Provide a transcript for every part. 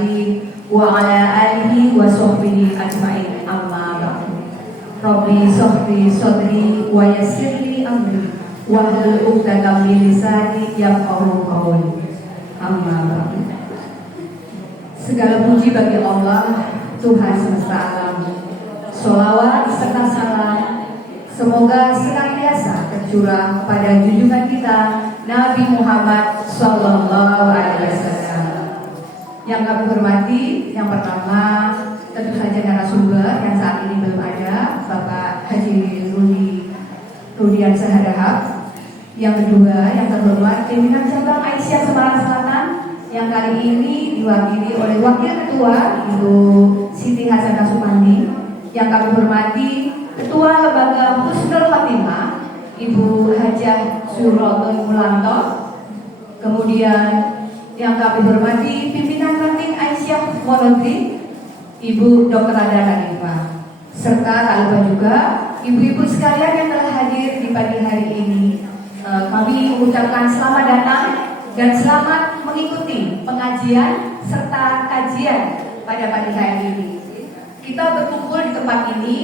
Muhammadin wa ala alihi wa sahbihi ajma'in. Amma ba'du. Rabbi sahbi sadri wa yassirli amri wahlul 'uqdatam min lisani yafqahu qawli. Amma ba'du. Segala puji bagi Allah, Tuhan semesta alam. Sholawat serta salam semoga senantiasa tercurah pada junjungan kita Nabi Muhammad Sallallahu Alaihi Wasallam. Yang kami hormati, yang pertama tentu saja narasumber yang saat ini belum ada, Bapak Haji Rudian Sahadahab. Yang kedua, yang terhormat pimpinan cabang Aisyah Semarang Selatan yang kali ini diwakili oleh Wakil Ketua Ibu Siti Hasanah Supandi. Yang kami hormati Ketua Lembaga Husnul Khotimah Ibu Hajah Suroto Mulanto. Kemudian yang kami hormati pimpinan ranting Aisyah Monodri Ibu Dr. Ada Hanifah, serta tak lupa juga ibu-ibu sekalian yang telah hadir di pagi hari ini. Kami mengucapkan selamat datang dan selamat mengikuti pengajian serta kajian pada pagi hari ini. Kita berkumpul di tempat ini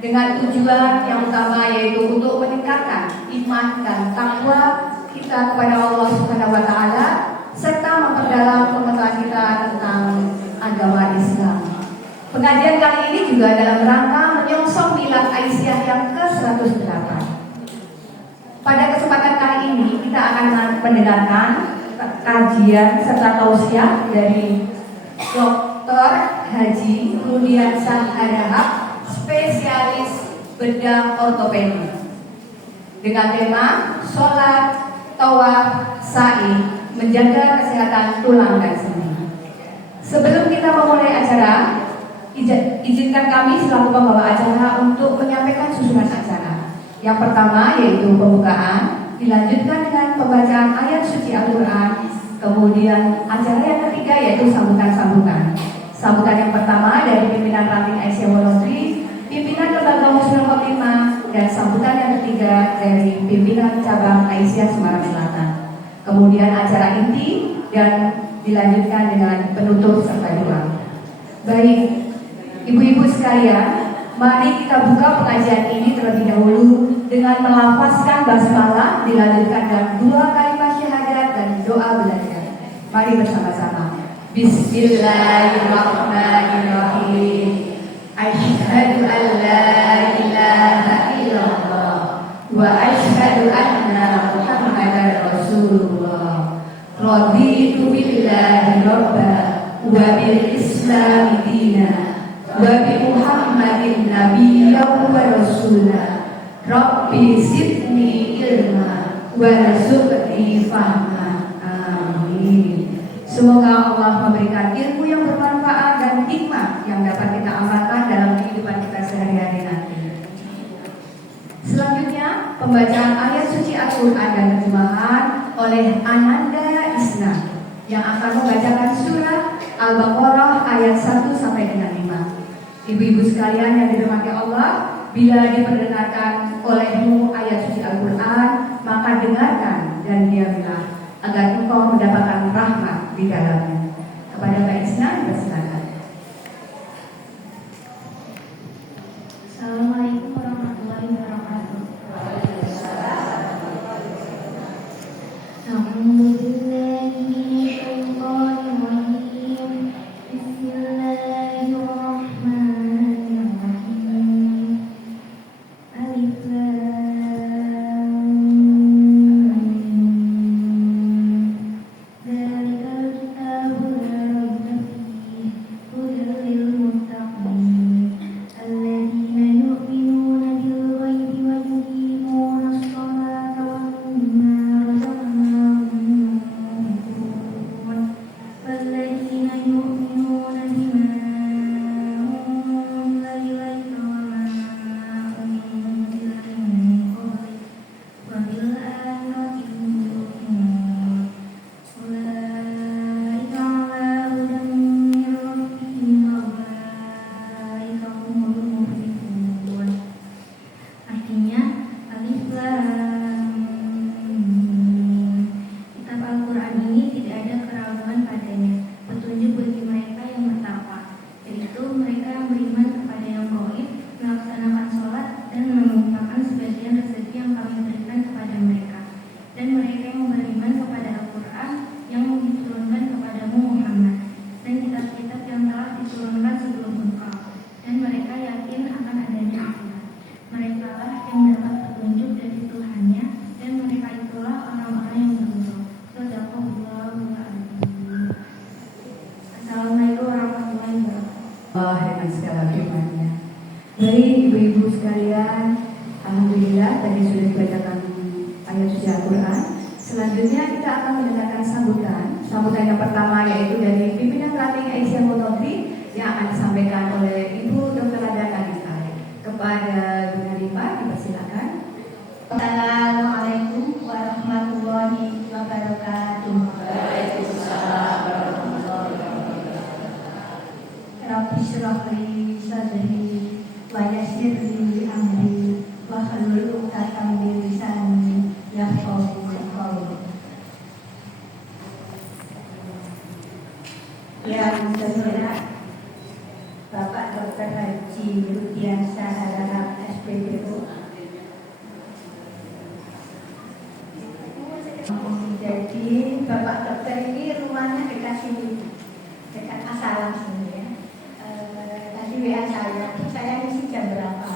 dengan tujuan yang utama, yaitu untuk meningkatkan iman dan takwa kita kepada Allah Subhanahu wa taala serta memperdalam pengetahuan kita tentang agama Islam. Pengajian kali ini juga dalam rangka menyongsong milad Aisyah yang ke-108. Pada kesempatan kali ini kita akan mendengarkan kajian serta tausiah dari Dr. Haji Rudian Sahadahab, spesialis bedah ortopedi, dengan tema sholat, tawaf, sa'i, menjaga kesehatan tulang dan sendi. Sebelum kita memulai acara, izinkan kami selaku pembawa acara untuk menyampaikan susunan acara. Yang pertama yaitu pembukaan, dilanjutkan dengan pembacaan ayat suci Al-Quran. Kemudian acara yang ketiga yaitu sambutan-sambutan. Sambutan yang pertama dari pimpinan ranting Aisyah Monodri, pimpinan Lembaga Husnul Khotimah, dan sambutan yang ketiga dari pimpinan cabang Aisyah Semarang Selatan. Kemudian acara inti dan dilanjutkan dengan penutup serta doa. Baik, ibu-ibu sekalian, mari kita buka pengajian ini terlebih dahulu dengan melafazkan basmalah, dilanjutkan dengan 2 kalimat syahadat dan doa belajar. Mari bersama-sama. Bismillahirrahmanirrahim. Asyhadu an la ilaha illallah wa asyhadu anna Muhammadar Rasulullah. Raditu billahi rabba wa bil islami dina wa bi Muhammadin nabiyyan wa rasula. Rabbi zidni ilma warzuqni fahma. Amin. Semoga Allah memberikan ilmu yang bermanfaat dan hikmah yang dapat kita amalkan dalam kehidupan kita sehari-hari nanti. Selanjutnya, pembacaan ayat suci Al-Quran dan terjemahan oleh Ananda Isna yang akan membacakan surah Al-Baqarah ayat 1 sampai dengan 5. Ibu-ibu sekalian yang dirahmati Allah, bila diperdengarkan olehmu ayat suci Al-Quran, maka dengarkan dan diamlah, agar engkau mendapatkan rahmat di dalamnya. Kepada Mbak Isna, silakan. Assalamualaikum warahmatullahi wabarakatuh. Alif Lam dengan segala firman-Nya. Baik ibu-ibu sekalian, alhamdulillah tadi sudah dibacakan ayat suci Al-Quran. Selanjutnya kita akan mendengarkan sambutan yang pertama, yaitu dari pimpinan ranting Aisyah Monodri yang akan disampaikan oleh Ibu Dr. Rada Kanisa. Kepada Bu Narifah dipersilakan. Assalamualaikum warahmatullahi wabarakatuh. Waalaikumsalam warahmatullahi wabarakatuh. Rabbi shrah li sadri wa yassir li amri wahlul 'uqdatam min lisani yafqahu qawli. Yang terhormat Bapak Dr. Haji Rudiansyah Harahap SPPU, jadi Bapak Dokter ini rumahnya dekat sini, dekat Asalam sini ya. Tadi WA saya ngisi jam berapa?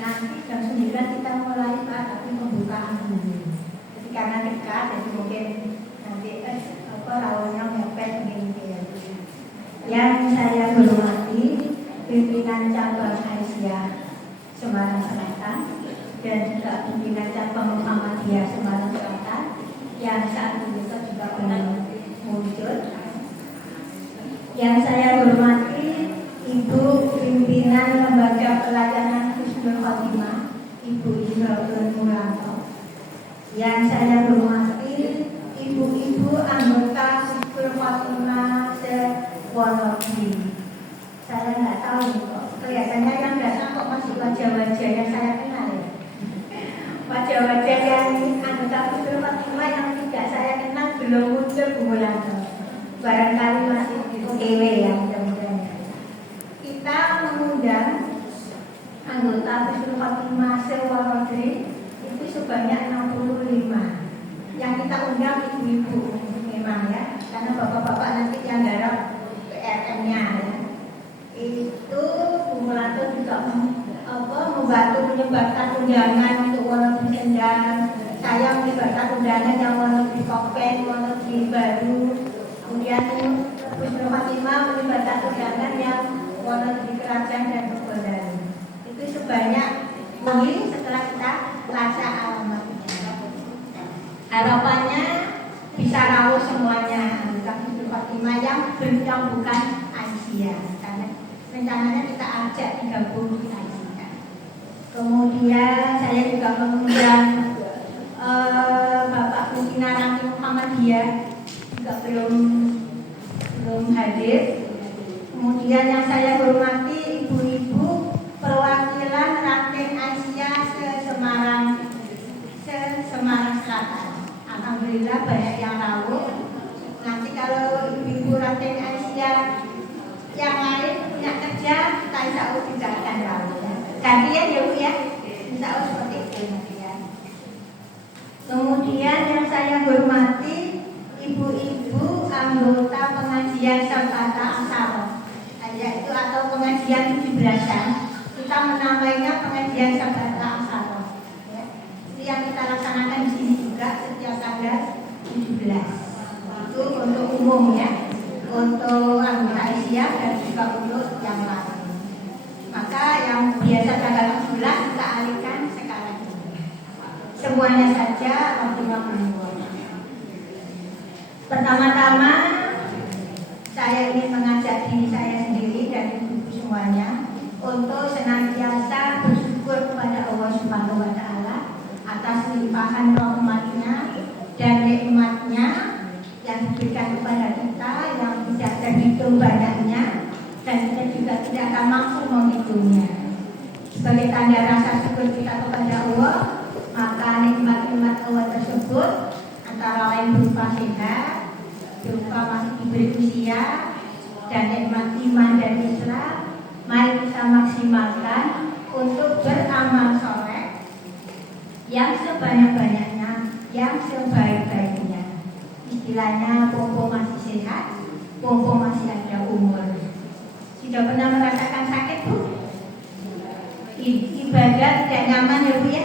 Nanti jam 9 kita mulai Pak, tapi pembukaan dulu. Jadi karena dekat, jadi mungkin nanti rawonnya mepet begini ya. Yang saya hormati pimpinan cabang Aisyah Semarang Selatan dan juga pimpinan cabang Muhammadiyah Semarang Selatan yang saat ini juga belum muncul. Yang saya hormati Ibu pimpinan Lembaga Pelayanan Husnul Khotimah, Ibu Ibrahim Muranto. Yang saya hormati ibu-ibu anggota Husnul Khotimah se-Wonogiri. Saya nggak tahu kok, kelihatannya yang datang kok masih wajah-wajah yang saya kenal ya. Wajah-wajah yang anggota Husnul Khotimah yang tidak saya kenal belum muncul Bu Mulanto. Barangkali masih OTW ya mudah-mudahan. Kita mengundang anggota Husnul Khotimah se-Wonogiri itu sebanyak 65. Yang kita undang ibu-ibu memang ya, karena bapak-bapak nanti yang garap PRM-nya ya. Itu Bu Mulanto juga membantu menyebarkan undangan untuk Wonogiri Kendal. Saya menyebarkan undangan yang Wonogiri Kopen, Wonogiri Baru. Kemudian Husnul Khotimah menyebarkan undangan yang Wonogiri Kerajaan dan Kebondaru. Itu sebanyak ini setelah kita lacak alamatnya. Harapannya bisa rawuh semuanya anggota Husnul Khotimah yang bukan Aisyah, karena rencananya kita ajak digabung di Aisyah. Kemudian saya juga mengundang Bapak pimpinan ranting Muhammadiyah juga belum hadir. Kemudian yang saya hormati ibu-ibu perwakilan ranting Aisyah Semarang Selatan. Alhamdulillah banyak yang rawuh. Nanti kalau ibu-ibu ranting Aisyah yang lain punya kerja, kita insya Allah juga akan rawuh ya. Gantian ya Bu ya, insya Allah seperti itu gantian. Kemudian yang saya hormati ibu-ibu anggota pengajian Sabata Asaro, yaitu atau pengajian 17-an. Kita menamainya pengajian Sabata Asaro. Ya. Itu yang kita laksanakan di sini juga setiap tanggal 17. Itu untuk umum ya, untuk anggota Aisyah dan juga untuk yang lain. Maka yang biasa tanggal 17 kita alihkan sekarang ini. Semuanya saja pertama-tama saya ingin mengajak diri saya sendiri dan ibu semuanya untuk senantiasa bersyukur kepada Allah Subhanahu wa Ta'ala atas limpahan rahmatnya dan nikmatnya yang diberikan kepada kita yang tidak terhitung banyaknya dan kita juga tidak akan mampu menghitungnya. Sebagai tanda rasa syukur kita kepada Allah, maka nikmat-nikmat Allah tersebut antara lain berupa sehat, berupa masih diberi usia, dan nikmat iman dan Islam. Mari kita maksimalkan untuk beramal soleh yang sebanyak-banyaknya, yang sebaik-baiknya. Istilahnya pompo masih sehat, pompo masih ada umur. Sudah pernah merasakan sakit Bu? Ibadah tidak nyaman ya Bu ya?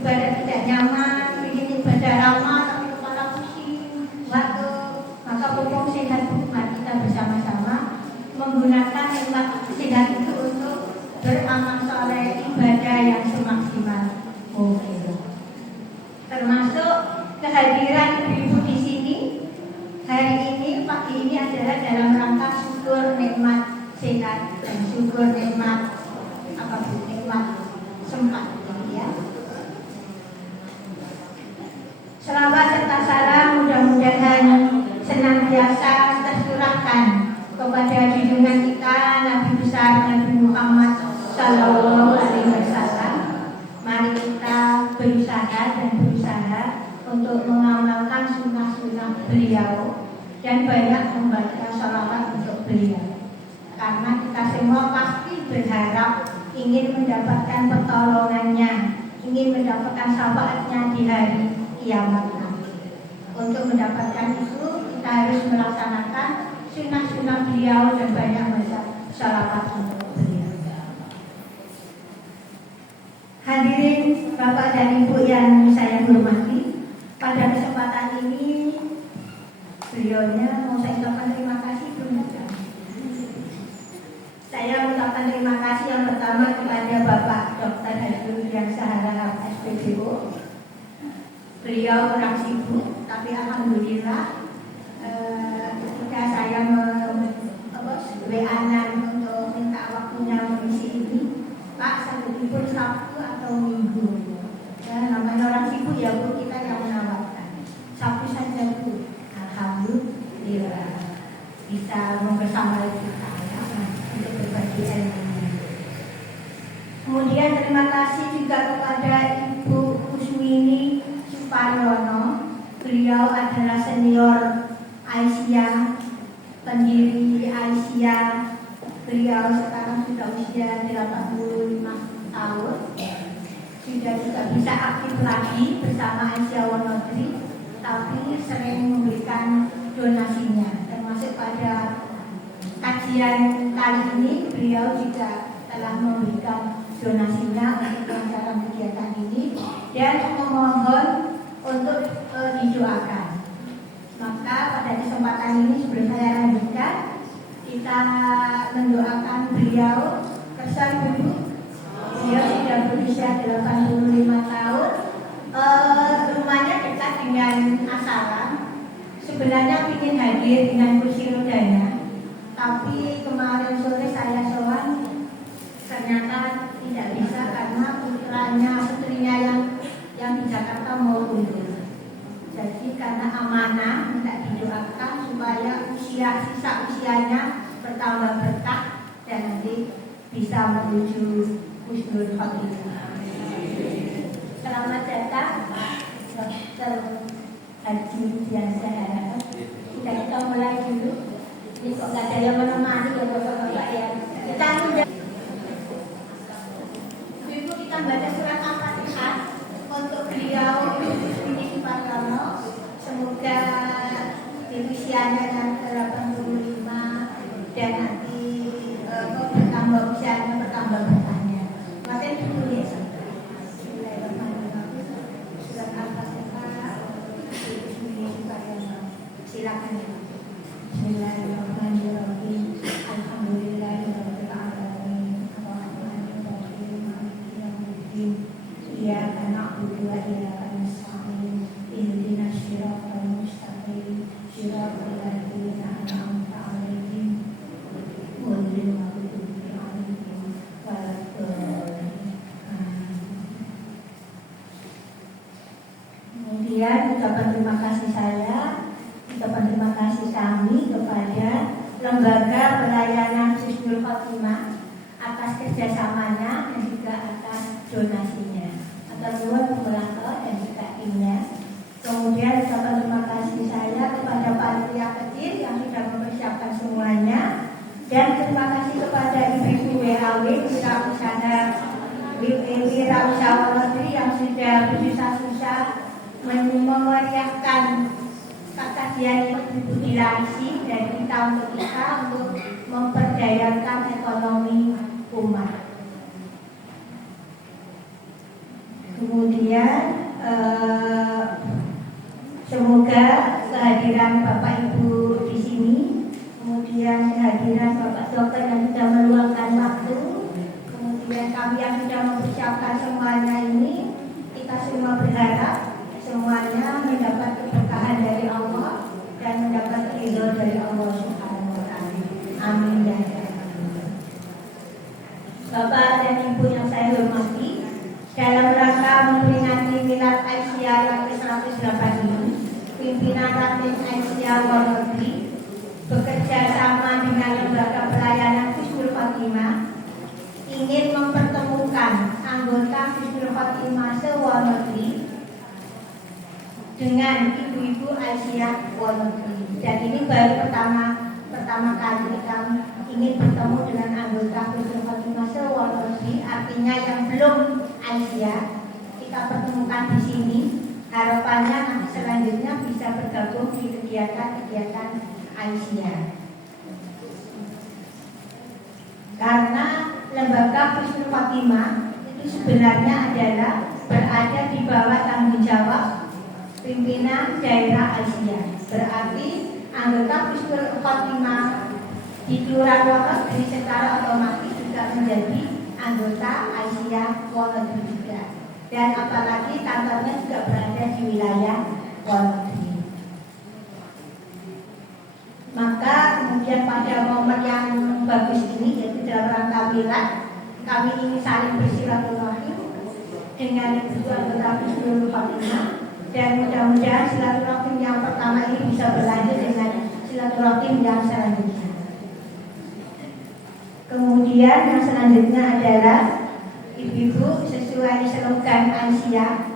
Ibadah tidak nyaman, ingin ibadah ramah tapi kepala pusing, batuk. Maka pompo sehat Bu, mari kita bersama-sama menggunakan sehat dan syukur nikmat nikmat sempat ya. Selawat serta salam mudah-mudahan senantiasa tercurahkan kepada junjungan kita Nabi besar Nabi Muhammad Sallallahu Alaihi Wasallam. Mari kita berusaha untuk mengamalkan sunnah-sunnah beliau dan banyak membaca sholawat untuk beliau. Karena kita semua pasti berharap ingin mendapatkan pertolongannya, ingin mendapatkan syafaatnya di hari kiamat nanti. Untuk mendapatkan itu kita harus melaksanakan sunnah-sunnah beliau dan banyak membaca sholawat untuk beliau. Hadirin Bapak dan Ibu yang saya hormati, pada kesempatan ini beliaunya mau saya ucapkan terima kasih belum? Saya mengucapkan terima kasih yang pertama kepada Bapak Dr. Haji Rudiansyah Harahap SPDO. Beliau orang sibuk, tapi alhamdulillah ketika saya WA-an untuk minta waktunya mengisi ini, Pak, saya libur Sabtu atau Minggu. Ya, namanya orang sibuk ya Bu, kita yang menawarkan. Sabtu saja Bu, alhamdulillah bisa membersamai kita ya, untuk berbagi ilmu. Kemudian terima kasih juga kepada Ibu Kuswini Suparyono. Beliau adalah senior Aisyah, pendiri Aisyah. Beliau sekarang sudah usia 85 tahun. Sudah tidak bisa aktif lagi bersama Aisyah Wonodri, tapi sering memberikan donasinya. Termasuk pada kajian kali ini beliau juga telah memberikan donasinya untuk kelancaran kegiatan ini dan memohon untuk didoakan. Maka pada kesempatan ini sebelum saya lanjutkan, kita mendoakan beliau. Kesan dulu, beliau sudah berusia 85 tahun. Rumahnya dekat dengan asalam. Sebenarnya ingin hadir dengan kursi rodanya, tapi kemarin sore saya sowan, ternyata tidak bisa karena putrinya yang di Jakarta mau undur. Jadi karena amanah minta didoakan supaya sisa usianya bertambah berkah dan nanti bisa menuju husnul khotimah. Selamat datang Dr. Haji Rudiansyah Harahap. Kita mulai dulu. Ini kok nggak ada yang menemani ya Bapak-bapak ya. Kita sudah. Ibu kita baca surat Al-Fatihah untuk beliau ini Suparyono. Semoga di usianya yang ke-85 dan nanti bertambah usianya bertambah bertanya. Maka dulu ya. Surat Al-Fatihah. Silakan ya. Bismillahirrahmanirrahim. Alhamdulillahirabbil alamin. Arrahmanirrahim. Maliki yaumiddin. Iyyaka na'budu wa iyyaka nasta'in. Ihdinas siratal mustaqim. Siratal ladzina an'amta 'alaihim ghairil maghdubi 'alaihim waladdallin. Kemudian ucapan terima kasih saya, ucapan terima kasih kami kepada Lembaga Pelayanan Husnul Khotimah atas kerjasamanya dan juga atas donasinya, atas nuwun pemerato dan juga timnya. Kemudian ucapan terima kasih saya kepada panitia kecil yang sudah mempersiapkan semuanya, dan terima kasih kepada Ibu WAW Wirausaha Wonodri yang sudah bersusah-susah memeriahkan kajian Ibu Dilarisi dari kita untuk memperdayakan ekonomi umat. Kemudian semoga kehadiran Bapak Ibu di sini, kemudian kehadiran Bapak Dokter yang sudah meluangkan waktu, kemudian kami yang sudah mempersiapkan semuanya ini, kita semua berharap semuanya mendapat keberkahan dari Allah dan mendapat ridho dari Allah Subhanahu wa Ta'ala. Amin ya rabbal alamin. Matin Aisyah Wonogri bekerja sama dengan Lembaga Pelayanan Husnul Khotimah ingin mempertemukan anggota Husnul Khotimah se-Wonogri dengan Ibu-ibu Aisyah Wonogri. Dan ini baru pertama kali kita ingin bertemu dengan anggota Husnul Khotimah se-Wonogri, artinya yang belum Aisyah kita pertemukan di sini. Harapannya nanti selanjutnya bisa bergabung di kegiatan-kegiatan Aisyah. Karena lembaga Husnul Khotimah itu sebenarnya adalah berada di bawah tanggung jawab pimpinan daerah Aisyah. Berarti anggota Husnul Khotimah di Kelurahan Wonogri secara otomatis juga menjadi anggota Aisyah Wonogri juga. Dan apalagi kantornya juga berada di wilayah Wonogri. Maka kemudian pada momen yang bagus ini, yaitu dalam rangka milad, kami ingin saling bersilaturahim dengan ibu anggota Husnul Khotimah, dan mudah-mudahan silaturahim yang pertama ini bisa berlanjut dengan silaturahim yang selanjutnya. Kemudian yang selanjutnya adalah ibu-ibu sesuai slogan Aisyah,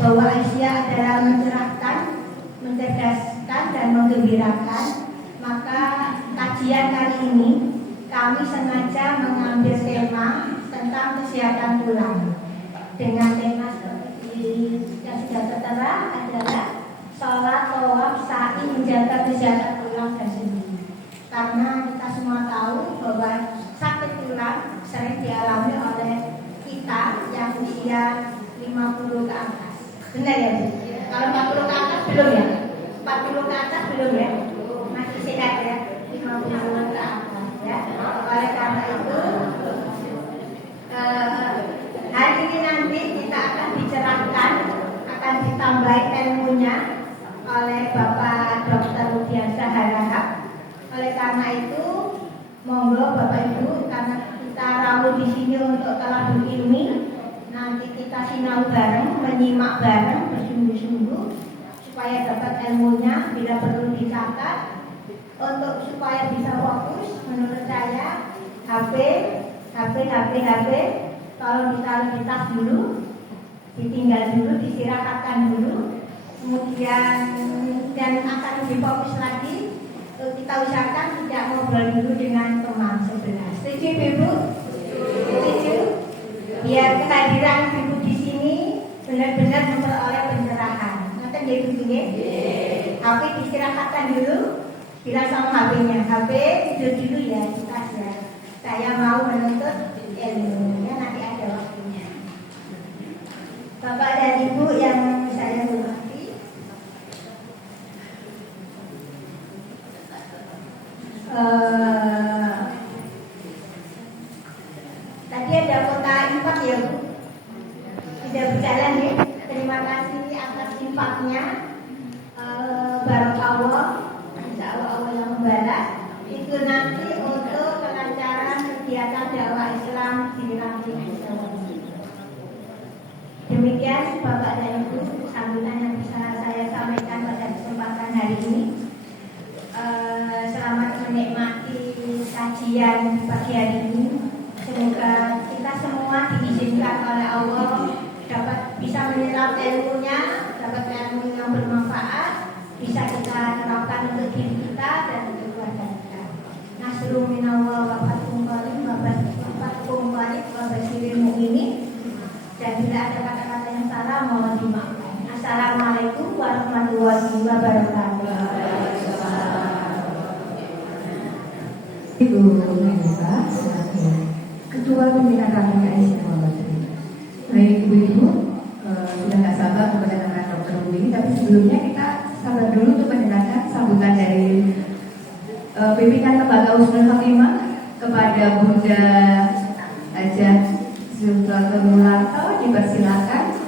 bahwa Aisyah adalah mencerahkan, mencerdaskan, dan menggembirakan. Maka kajian kali ini kami sengaja mengambil tema tentang kesehatan tulang. Dengan tema seperti yang sudah tertera adalah sholat, tawaf, sa'i menjaga kesehatan tulang dan sendi. Karena kita semua tahu bahwa sakit tulang sering dialami oleh kita yang usia 50 ke atas. Benar ya Bu? Kalau 40 ke atas belum ya? 40 ke atas belum ya? Masih sehat ya? 50 ke atas ya? Oleh karena itu hari ini nanti kita akan dicerahkan, akan ditambah ilmunya oleh Bapak Dr. Rudiansyah Harahap. Oleh karena itu monggo Bapak Ibu, karena kita rawuh di sini untuk talabul ilmi, nanti kita sinau bareng, menyimak bareng, bersungguh-sungguh supaya dapat ilmunya. Bila perlu dicatat untuk supaya bisa fokus. Menurut saya HP tolong ditaruh di tas dulu, ditinggal dulu, diistirahatkan dulu, kemudian dan akan lebih fokus lagi. Kita usahakan tidak ngobrol dulu dengan teman sebelah. Setuju Ibu? Setuju? Biar kehadiran Ibu di sini benar-benar memperoleh pencerahan. Nanti dia Ibu ya. HP diistirahatkan dulu. Bilang sama HP-nya, HP tidur dulu ya, kita ya. Saya mau menuntut ilmunya, nanti ada waktunya. Bapak dan Ibu yang saya hormati, tadi ada kota infak ya Bu, sudah berjalan ya. Terima kasih atas infaknya. Barakallah, insya Allah yang membalas. Itu nanti untuk kelancaran kegiatan dakwah Islam di Ranting. Demikian Bapak dan Ibu sambutan yang bisa saya sampaikan pada kesempatan hari ini. Selamat menikmati kajian pagi hari ini. Semoga kita semua diizinkan oleh Allah dapat bisa menyerap ilmunya, dapat ilmu yang bermanfaat, bisa kita terapkan untuk diri kita dan untuk keluarga kita. Nasrul minallah wa fathun qarib wa basyiril mu'minin. Dan bila ada kata-kata yang salah mohon dimaafkan. Assalamualaikum warahmatullahi wabarakatuh. Ibu Mensa selaku Ketua Pembina Kami Aisyah Wonogri. Baik Ibu-ibu, sudah nggak sabar untuk mendengarkan Dr. Rudi, tapi sebelumnya kita sabar dulu untuk mendengarkan sambutan dari pimpinan Lembaga Husnul Khotimah kepada Bunda Hajah Zulfatul Mularto. Dipersilakan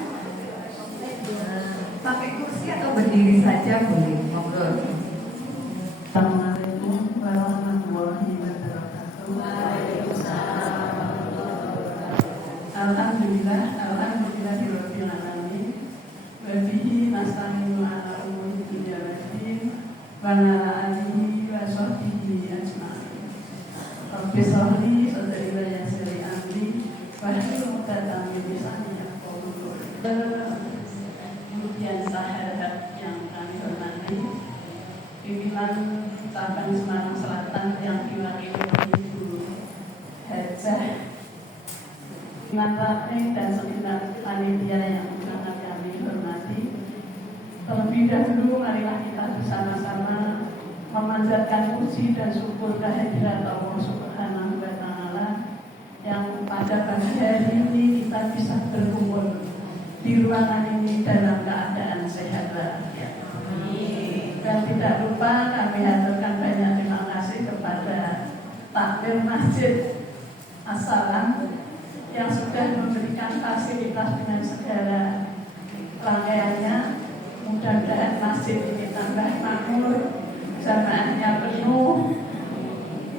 pakai kursi atau berdiri saja boleh. Monggo. Assalamualaikum warahmatullahi wabarakatuh. Alhamdulillahirabbil alamin. Wa bihi nasta'inu ala umuri dunya waddin. Rabbi Sohri, Saudari Waya Siri Amri, Wahyu Mukadam Misalnya Komulur. Kemudian sahabat yang kami hormati, pimpinan cabang Semarang Selatan yang diwakili oleh Ibu Hajah, pimpinan Rateng dan segenap panitia yang sangat kami hormati. Terlebih dahulu marilah kita bersama-sama memanjatkan puji dan syukur kehadirat Allah Subhanahu wa Ta'ala yang pada pagi hari ini kita bisa berkumpul di ruangan ini dalam keadaan sehat walafiat. Dan tidak lupa kami haturkan banyak terima kasih kepada takmir Masjid As-Salam yang sudah memberikan fasilitas dengan segala rangkaiannya. Mudah-mudahan masjid ini tambah makmur, jamaahnya penuh,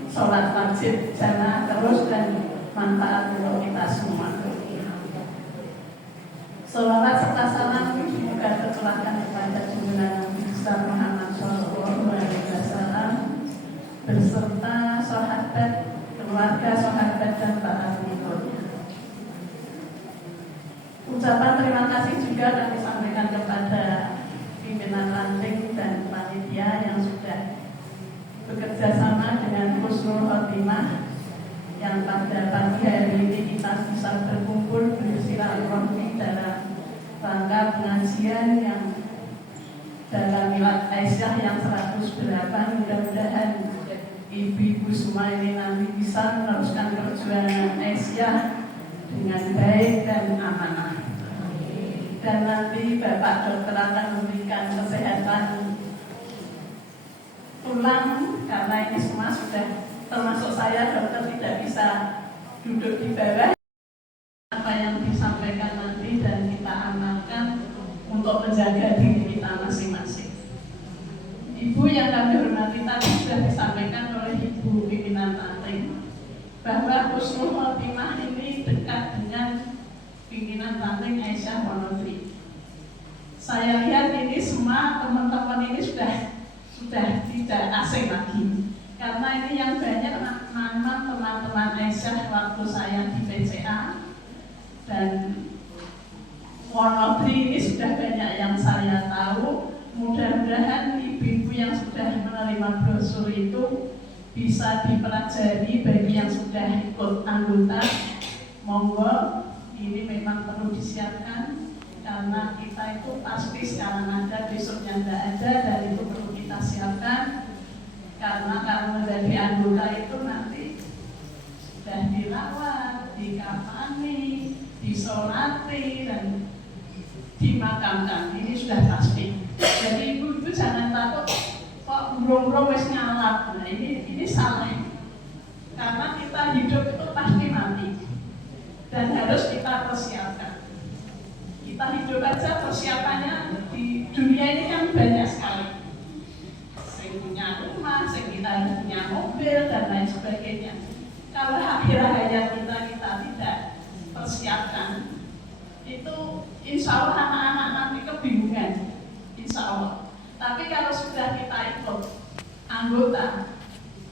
sholat wajib jamaah terus dan manfaat untuk kita semua. Sholawat serta salam juga tercurahkan kepada junjungan Nabi besar Muhammad SAW beserta sahabat, keluarga sahabat dan para pengikutnya. Ucapan terima kasih juga kami sampaikan kepada pimpinan ranting dan panitia yang sudah bekerja sama dengan husnul khotimah yang pada pagi hari ini kita bisa berkumpul bersilaturahmi dalam rangka pengajian yang dalam Milad Aisyah yang 108. Mudah-mudahan ibu-ibu semua ini nanti bisa meneruskan perjuangan Aisyah dengan baik dan amanah. Dan nanti Bapak Dokter akan memberikan kesehatan tulang karena ini semua sudah termasuk saya dokter tidak bisa duduk di bawah. Apa yang disampaikan nanti dan kita amalkan untuk menjaga diri kita masing-masing. Ibu yang kami hormati tadi sudah disampaikan oleh Ibu pimpinan ranting bahwa husnul khotimah ini dekat dengan pimpinan ranting Aisyah Wonodri. Saya lihat ini semua teman-teman ini sudah tidak asing lagi, karena ini yang banyak nama teman-teman Aisyah waktu saya di PCA dan Wonodri ini sudah banyak yang saya tahu. Mudah-mudahan ibu-ibu yang sudah menerima brosur itu bisa dipelajari. Bagi yang sudah ikut anggota, monggo, ini memang perlu disiapkan karena kita itu pasti sekarang ada, besoknya tidak ada, dan itu perlu kita siapkan karena kalau menjadi anggota itu nanti sudah dirawat, dikafani, disolati dan dimakamkan. Ini sudah pasti. Jadi ibu-ibu jangan takut kok burung-burung wis ngalap. Nah, ini salah. Karena kita hidup itu pasti mati dan harus kita persiapkan. Kita hidup aja persiapannya di dunia ini kan banyak sekali. Sing punya rumah, sing kita punya mobil dan lain sebagainya. Kalau akhir hayat kita tidak persiapkan, itu insya Allah anak-anak nanti kebingungan, insya Allah. Tapi kalau sudah kita ikut anggota,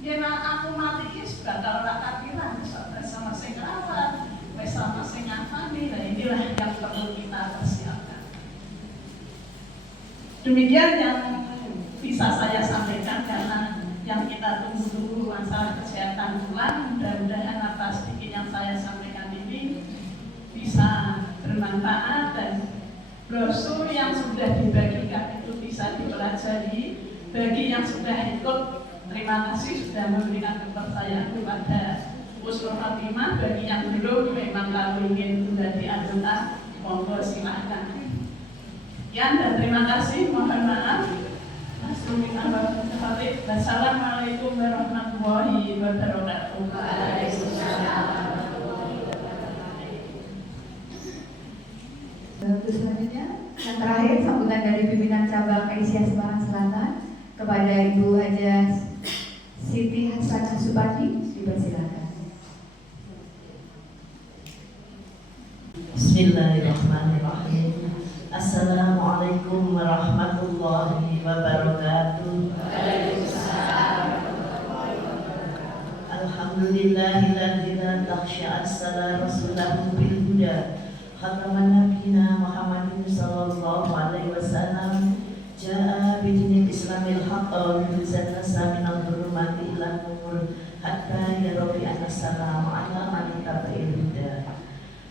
ya aku mati ini sudah kalau kafiran, sama sing rawat, sama sing ngafani. Nah inilah yang perlu kita persiapkan. Demikian yang bisa saya sampaikan karena yang kita tunggu-tunggu masalah kesehatan tulang. Mudah-mudahan apa sedikit yang saya sampaikan ini bisa bermanfaat dan brosur yang sudah dibagikan itu bisa dipelajari. Bagi yang sudah ikut, terima kasih sudah memberikan kepercayaan kepada husnul khotimah. Bagi yang belum, memang kalau ingin menjadi anggota, monggo silahkan. Sekian dan terima kasih. Mohon maaf. Wassalamualaikum warahmatullahi wabarakatuh. Selanjutnya, yang terakhir sambutan dari pimpinan cabang Aisyah Semarang Selatan kepada Ibu Hajah Siti Hasanah Supati, dipersilakan. Bismillahirrahmanirrahim. Assalamualaikum warahmatullahi wabarakatuh. Alhamdulillah. Alhamdulillahilladzi la takhsha'a as-salatu rasulahu bil huda khataman nabiyina Muhammadin sallallahu alaihi wasallam ja'a bidinil islamil haqq wa yuzan nasa minal dhulumati ila nur hatta yarabi as-salamu ala man tabi'il huda.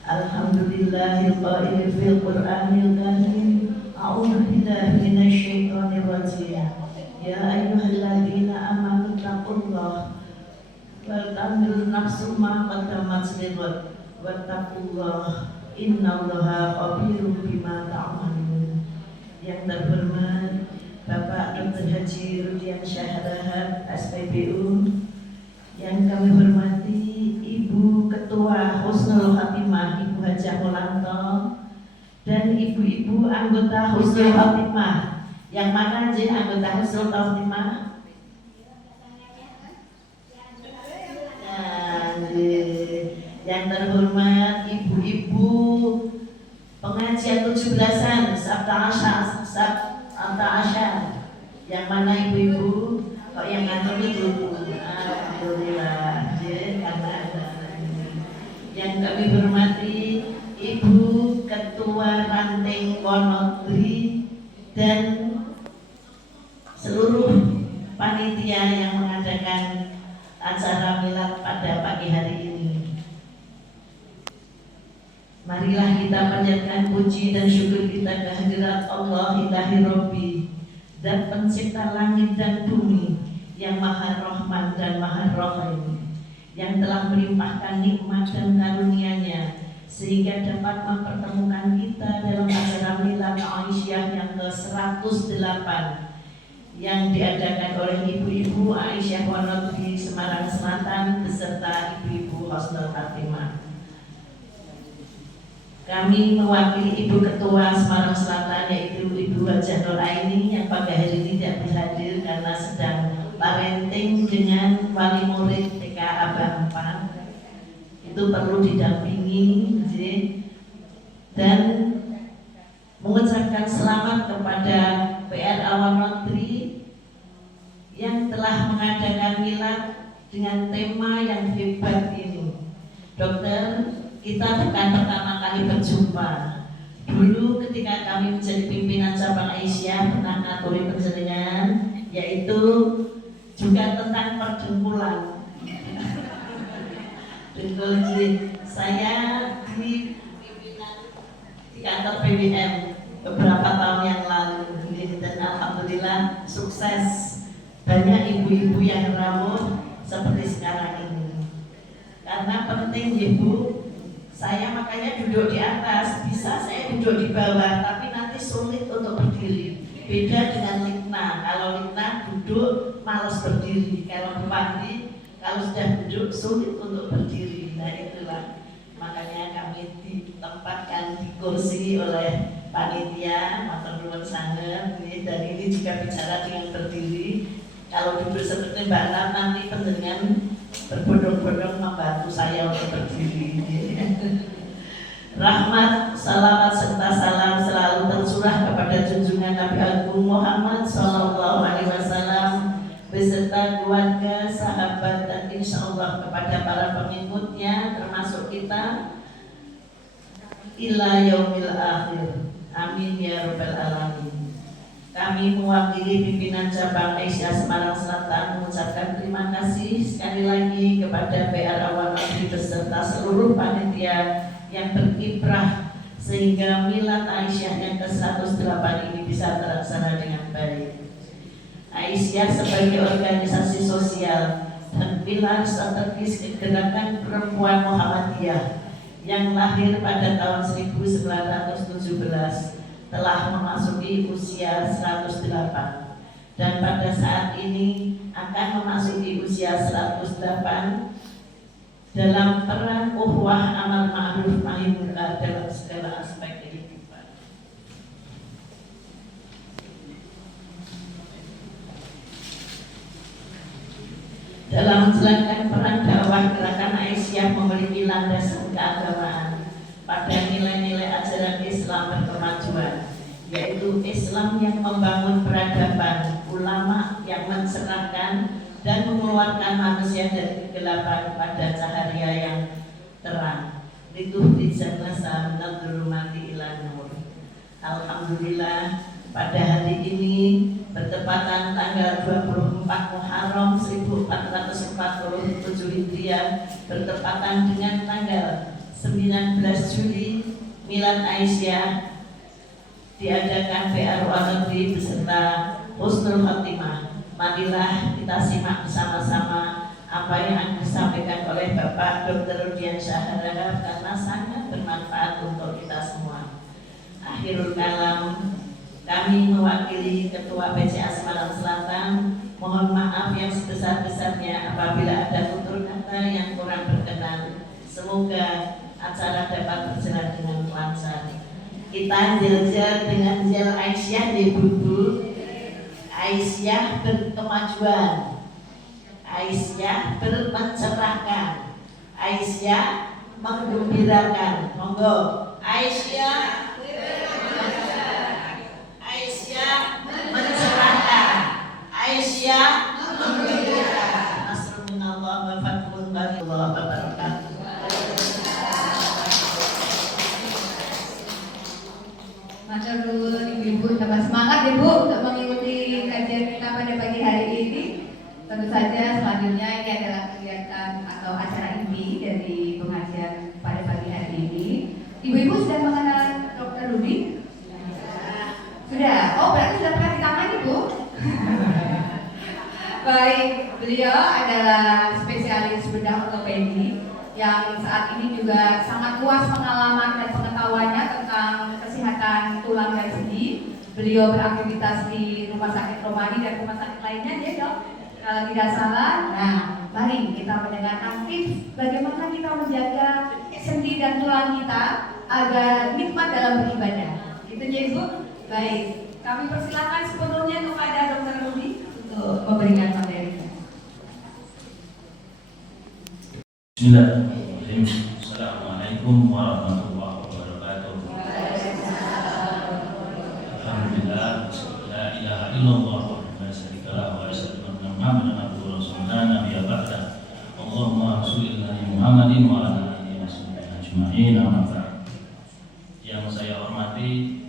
Alhamdulillahil qa'il fil qur'anil karim a'udzu billahi minasy syaithanir rajim. Ya ayyuhalladzina amanu taqullaha wal tanzur nafsum ma qaddamat lighad wattaqullaha innallaha khabirum bima ta'malun. Yang terhormat Bapak Dr. Haji Rudian Syahrahab SPBU, yang kami hormati Ibu Ketua Husnul Khatimah Ibu Hajah Molanto, dan ibu-ibu anggota Husnul Khatimah. Yang mana aja anggota Husnul Khatimah? Yang terhormat ibu-ibu pengajian 17-an Sabta Asyar. Yang mana ibu-ibu? Kok yang ngatur itu? Alhamdulillah, karena ada ini. Yang kami hormati Ibu Ketua Ranting Wonogiri dan seluruh panitia yang mengadakan acara milad pada pagi hari ini. Marilah kita panjatkan puji dan syukur kita kehadirat Allah Ilahi Rabbi, Zat pencipta langit dan bumi, yang Maha Rahman dan Maha Rahim, yang telah melimpahkan nikmat dan karunia-Nya sehingga dapat mempertemukan kita dalam acara milad Aisyah yang ke-108 yang diadakan oleh ibu-ibu Aisyah Wonogiri Semarang Selatan beserta ibu-ibu Husnul Khatimah. Kami mewakili Ibu Ketua Semarang Selatan yaitu Ibu Hajah Nur Aini yang pada hari ini tidak berhadir karena sedang parenting dengan wali murid TK Abang 4. Itu perlu didampingi dan mengucapkan selamat kepada PRA Wonogiri yang telah mengadakan milad dengan tema yang hebat ini. Dokter, kita bukan pertama kali berjumpa. Dulu ketika kami menjadi pimpinan cabang Aisyah pernah ngaturi penjaringan, yaitu juga tentang perdengkulan. Dengkul saya di kantor PWM beberapa tahun yang lalu, dan alhamdulillah sukses. Banyak ibu-ibu yang rawuh seperti sekarang ini. Karena penting ibu, saya makanya duduk di atas. Bisa saya duduk di bawah, tapi nanti sulit untuk berdiri. Beda dengan Likna. Kalau Likna duduk malas berdiri. Kalau Bupati kalau sudah duduk sulit untuk berdiri. Nah itulah makanya kami ditempatkan di kursi oleh panitia matur nuwun sanget, dan ini juga bicara dengan berdiri. Kalau duduk seperti Mbak Nar, nanti pendengar berbondong-bondong membantu saya untuk berdiri. Rahmat, salawat serta salam selalu tercurah kepada junjungan Nabi Agung Muhammad Sallallahu Alaihi Wasallam beserta keluarga, sahabat, dan insya Allah kepada para pengikutnya termasuk kita ila yaumil akhir. Amin ya rabbal alamin. Kami mewakili pimpinan cabang Aisyah Semarang Selatan mengucapkan terima kasih sekali lagi kepada PRA Wonogiri beserta seluruh panitia yang berkiprah sehingga milad Aisyah yang ke-108 ini bisa terlaksana dengan baik. Aisyah sebagai organisasi sosial dan pilar strategis gerakan perempuan Muhammadiyah yang lahir pada tahun 1917 telah memasuki usia 108 dan pada saat ini akan memasuki usia 108 dalam peran ukhuwah amal ma'ruf nahi munkar dalam segala aspek kehidupan. Dalam menjalankan peran dakwah, gerakan Aisyah memiliki landasan keagamaan pada nilai-nilai ajaran Islam berkemajuan, yaitu Islam yang membangun peradaban, ulama yang mencerahkan dan mengeluarkan manusia dari kegelapan kegelapan pada cahaya yang terang. Litukhrijan nasa minadh dhulumati ilan nur. Alhamdulillah, pada hari ini bertepatan tanggal 24 Muharram 1447 Hijriah, bertepatan dengan tanggal 19 Juli Milad Aisyah, diadakan PRUA Negeri beserta Husnul Khotimah. Marilah kita simak bersama-sama apa yang akan disampaikan oleh Bapak Dr. Rudian Syahharahap karena sangat bermanfaat untuk kita semua. Akhirul kalam, kami mewakili Ketua PCA Semarang Selatan mohon maaf yang sebesar-besarnya apabila ada tutur kata yang kurang berkenan. Semoga acara dapat berjalan dengan lancar. Kita jel-jel dengan jel Aisyah di bubu. Aisyah berkemajuan, Aisyah bermencerahkan, Aisyah menggembirakan. Monggo Aisyah mencerahkan, Aisyah menggembirakan. Nasrun minallah wa fathun dari Allah wabarakatuh. Masyaallah, ibu-ibu tambah semangat ya Bu untuk mengikuti kajian kita pada pagi hari ini. Tentu saja selanjutnya ini adalah kegiatan atau acara inti dari pengajian pada pagi hari ini. Ibu-ibu sudah mengenal Dr. Rudi? Sudah? Oh, berarti sudah pernah ditangani Bu? Baik, beliau adalah spesialis bedah ortopedi yang saat ini juga sangat luas pengalaman dan pengetahuannya tentang kesehatan tulang dan sendi. Beliau beraktivitas di Rumah Sakit Romani dan rumah sakit lainnya, ya Dok? Kalau tidak salah. Nah, mari kita mendengarkan tips bagaimana kita menjaga sendi dan tulang kita agar nikmat dalam beribadah. Gitu ya Ibu? Baik, kami persilakan sepenuhnya kepada Dr. Rudi untuk memberikan materinya. Bismillahirrahmanirrahim. Assalamualaikum warahmatullahi wabarakatuh. Alhamdulillah, la ilaha illallah wa la syarika lahu wa asyhadu anna Muhammadan abduhu wa rasuluhu nabiyya ba'da. Allahumma shalli ala Muhammadin wa ala alihi wa sahbihi ajma'in. Amma ba'd. Yang saya hormati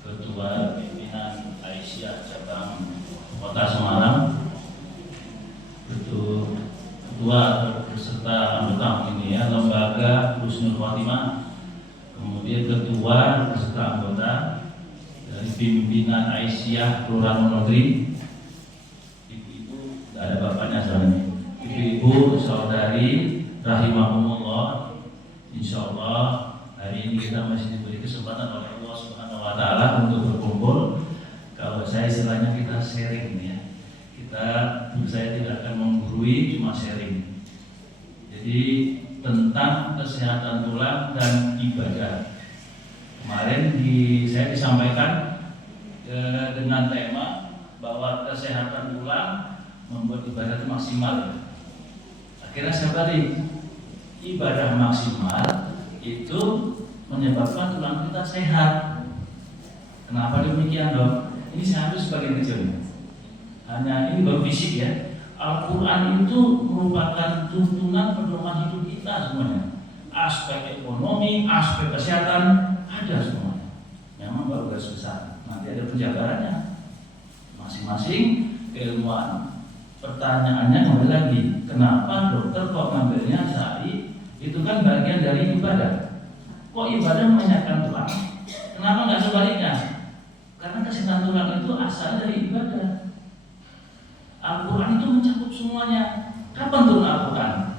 Ketua Pimpinan Aisyah Cabang Kota Semarang, Ketua beserta anggota ini ya, Lembaga Husnul Khotimah, kemudian Ketua beserta anggota dari Pimpinan Aisyah Kelurahan Negeri, ibu-ibu, tidak ada bapaknya soalnya, ibu-ibu, saudari, rahimahumullah. Insya Allah hari ini kita masih diberi kesempatan oleh Allah Subhanahu Wa Taala untuk berkumpul. Kalau saya istilahnya kita sharing ya. Saya tidak akan menggurui, cuma sharing. Jadi tentang kesehatan tulang dan ibadah. Kemarin saya disampaikan dengan tema bahwa kesehatan tulang membuat ibadah itu maksimal. Akhirnya saya balik, ibadah maksimal itu menyebabkan tulang kita sehat. Kenapa demikian Dok? Ini saya ambil sebagian kecil. Hanya ini baru fisik ya. Al-Quran itu merupakan tuntunan pedoman hidup kita semuanya. Aspek ekonomi, aspek kesehatan ada semua. Memang baru garis besar. Nanti ada penjabarannya. Masing-masing keilmuan. Pertanyaannya kembali lagi, kenapa dokter kok ngambilnya syar'i? Itu kan bagian dari ibadah. Kok ibadah menyehatkan tulang? Kenapa nggak sebaliknya? Karena kesehatan tulang itu asal dari ibadah. Al-Quran itu mencakup semuanya. Kapan turun Al-Quran?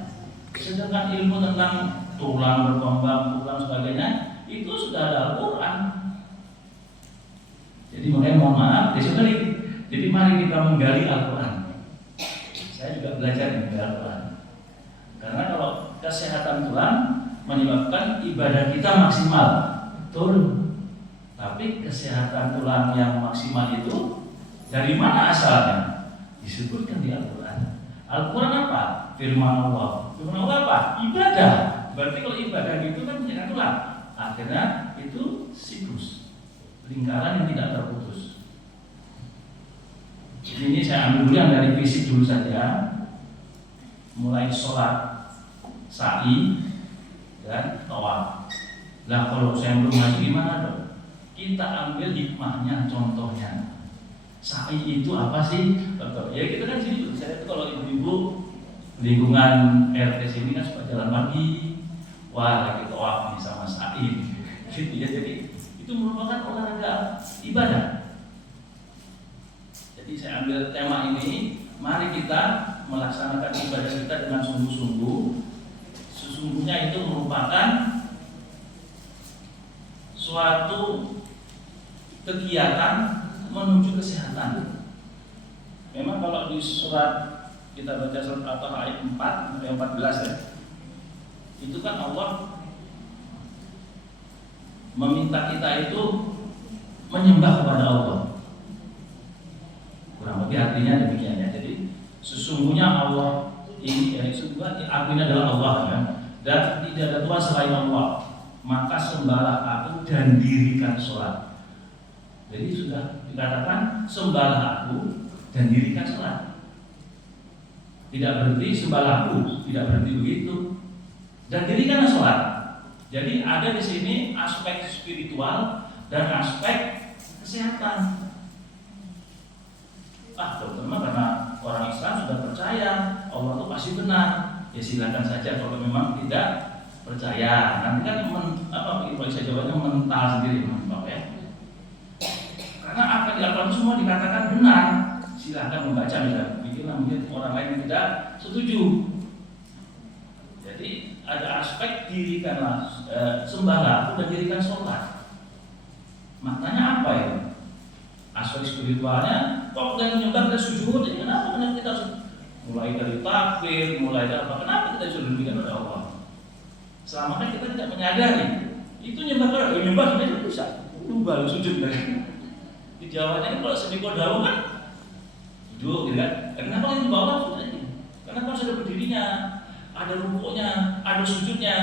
Sedangkan ilmu tentang tulang berkembang, tulang sebagainya itu sudah ada Al-Quran. Jadi makanya mohon maaf, jadi mari kita menggali Al-Quran. Saya juga belajar menggali Al-Quran. Karena kalau kesehatan tulang menyebabkan ibadah kita maksimal, betul. Tapi kesehatan tulang yang maksimal itu dari mana asalnya? Disebutkan di Al-Quran. Al-Quran apa? Firman Allah. Firman Allah apa? Ibadah. Berarti kalau ibadah itu kan menjaga tulang. Akhirnya itu siklus, lingkaran yang tidak terputus. Ini saya ambil dulu yang dari fisik dulu saja. mulai sholat, sa'i, dan tawaf. Lah kalau saya belum ngaji gimana dong? Kita ambil hikmahnya, contohnya. Sa'i itu apa sih? Contoh, ya kita kan sini, saya kalau ibu-ibu lingkungan RT sini kan suka jalan pagi, wah lagi tawaf nih sama sa'i, gitu ya. Jadi itu merupakan olahraga ibadah. Jadi saya ambil tema ini, mari kita melaksanakan ibadah kita dengan sungguh-sungguh. Sesungguhnya itu merupakan suatu kegiatan menuju kesehatan. Memang kalau di surat kita baca surat Al-Fatihah ayat 4 sampai 14 ya, itu kan Allah meminta kita itu menyembah kepada Allah. Kurang lebih artinya demikian ya. Jadi sesungguhnya Allah ini sesungguhnya aku ini adalah Allah ya, dan tidak ada Tuhan selain Allah. Maka sembahlah aku dan dirikan sholat. Jadi sudah dikatakan sembahlah aku dan dirikan sholat. Tidak berhenti sembahlah aku, tidak berhenti begitu. Dan dirikan sholat. Jadi ada di sini aspek spiritual dan aspek kesehatan. Terutama karena orang Islam sudah percaya Allah itu pasti benar. Ya silakan saja kalau memang tidak percaya. Nanti kan kalau saya jawabnya mental sendiri Bapak ya. Karena apa di Al-Quran semua dikatakan benar. Silakan membaca misalnya. Mungkin orang lain yang tidak setuju. Jadi ada aspek dirikanlah sembahlah aku dan dirikan sholat. Maknanya apa ya? Aspek spiritualnya, kok kita menyembah kita sujud, kenapa kita mulai dari takbir, mulai dari apa? Kenapa kita disuruh demikian oleh Allah? Selama kan kita tidak menyadari, itu nyembah sebenarnya bisa, baru sujud dari. Di Jawa ini kalau sedikit daun kan sujud, gitu kan? Kenapa kita nyembah Allah sudah ini? Karena kan sudah berdirinya, ada rukuknya, ada sujudnya.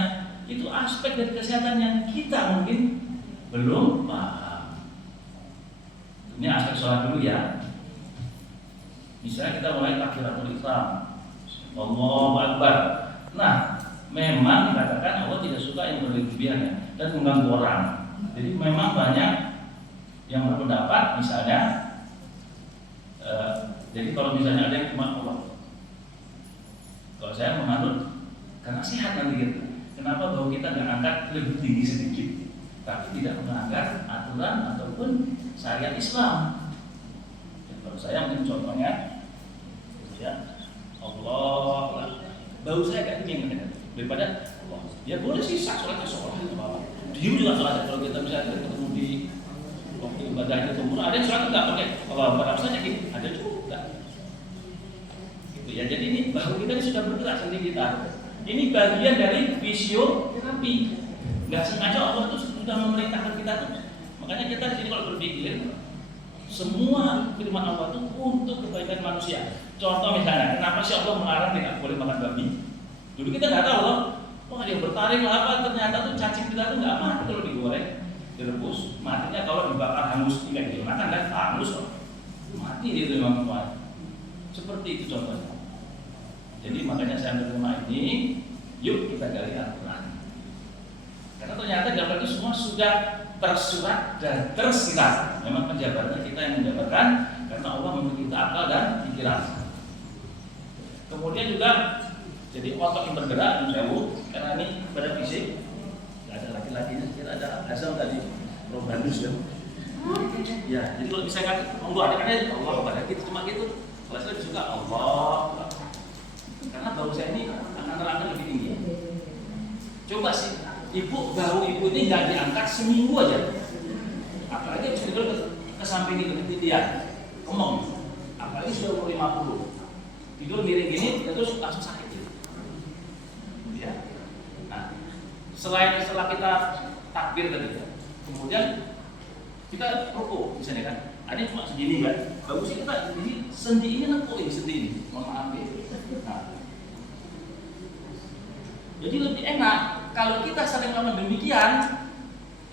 Itu aspek dari kesehatan yang kita mungkin belum paham. Ini aspek sholat dulu ya. Misalnya kita mulai takbiratul ihram, Allahu Akbar. Nah, memang dikatakan Allah tidak suka yang berlebihan ya, dan mengganggu orang. Jadi memang banyak yang berpendapat misalnya, jadi kalau misalnya ada yang cuma Allah, kalau saya menganut karena sehat nanti gitu. Kenapa bahwa kita nggak angkat lebih tinggi sedikit, tapi tidak melanggar aturan ataupun syariat Islam. Dan kalau saya mungkin contohnya, ya Allah, bau saya agak dingin daripada Allah. Ya boleh sih sah sholatnya sholat itu apa? Dia juga sholat. Kalau kita misalnya ketemu di waktu ibadah itu ada yang sholat enggak pakai Allah pada saja gitu, ada juga. Gitu ya. Jadi ini bau kita ini sudah bergerak sendiri kita. Ini bagian dari fisioterapi. Nggak sengaja Allah itu sudah memerintahkan kita tuh. Makanya kita di sini kalau berpikir semua firman Allah itu untuk kebaikan manusia. Contoh misalnya, kenapa sih Allah melarang tidak boleh makan babi? Dulu kita nggak tahu loh. Wah dia bertaring lah apa? Ternyata tuh cacing kita tuh nggak mati kalau digoreng, direbus. Matinya kalau dibakar hangus tidak dimakan kan hangus loh. Mati dia tuh memang kuat. Seperti itu contohnya. Jadi makanya saya ambil tema ini, yuk kita gali aturan. Karena ternyata dalam itu semua sudah tersurat dan tersirat. Memang penjabarannya kita yang menjabarkan karena Allah memberi kita akal dan pikiran. Kemudian juga jadi otot yang bergerak karena ini pada fisik. Tidak ada laki-lakinya, kita ada asal tadi Robanus ya. Ya, jadi kalau misalkan ada Allah pada kita cuma gitu. Kalau saya juga Allah. Karena bau saya ini akan terangkat lebih tinggi. Coba sih, bau ibu ini nggak diangkat seminggu aja. Apalagi bisa tidur ke samping itu ketindian, kemong. Apalagi sudah umur 50, tidur miring gini, terus langsung sakit gitu. Ya. Nah, setelah kita takbir tadi, kemudian kita rukuk misalnya kan, ada cuma segini kan, bagusnya kita ini sendi ini nekuk ini sendi ini, mohon maaf ya. Nah, jadi lebih enak kalau kita sering melakukan demikian,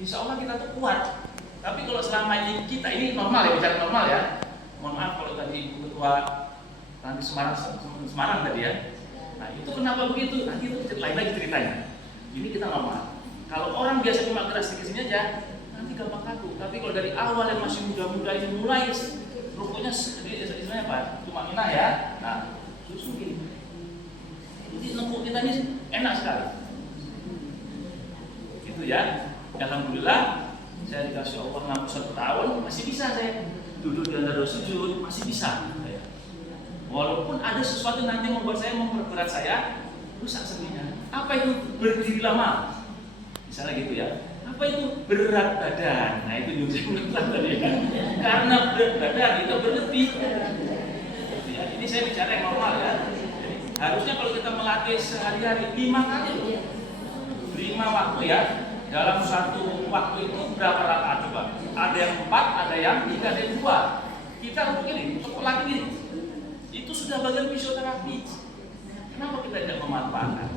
insya Allah kita tuh kuat. Tapi kalau selama ini kita ini normal ya, bicara normal ya. Mohon maaf kalau tadi Ibu Ketua nanti Semarang tadi ya. Nah itu kenapa begitu? Nanti itu lain lagi ceritanya. Ini kita normal. Kalau orang biasa cuma gerak sedikit sini aja, nanti gampang kaku. Tapi kalau dari awal yang masih muda-muda ini mulai rukuknya istilahnya apa? Cuma minah ya. Nah, terus begini. Jadi nengkuk kita ini enak sekali. Gitu ya. Alhamdulillah saya dikasih Allah 61 tahun masih bisa saya duduk di antara sujud masih bisa. Walaupun ada sesuatu nanti membuat saya memperberat saya, rusak sendinya. Apa itu berdiri lama? Misalnya gitu ya. Apa itu berat badan? Nah itu yang saya bilang tadi ya. Karena berat badan itu berlebih. Ya, ini saya bicara yang normal ya. Jadi, harusnya kalau kita melatih sehari-hari 5 kali, 5 waktu ya. Dalam satu waktu itu berapa rakaat coba? Ada yang 4, ada yang 3, ada yang 2. Kita untuk ini, untuk pelatih ini. Itu sudah bagian fisioterapi. Kenapa kita tidak memanfaatkan?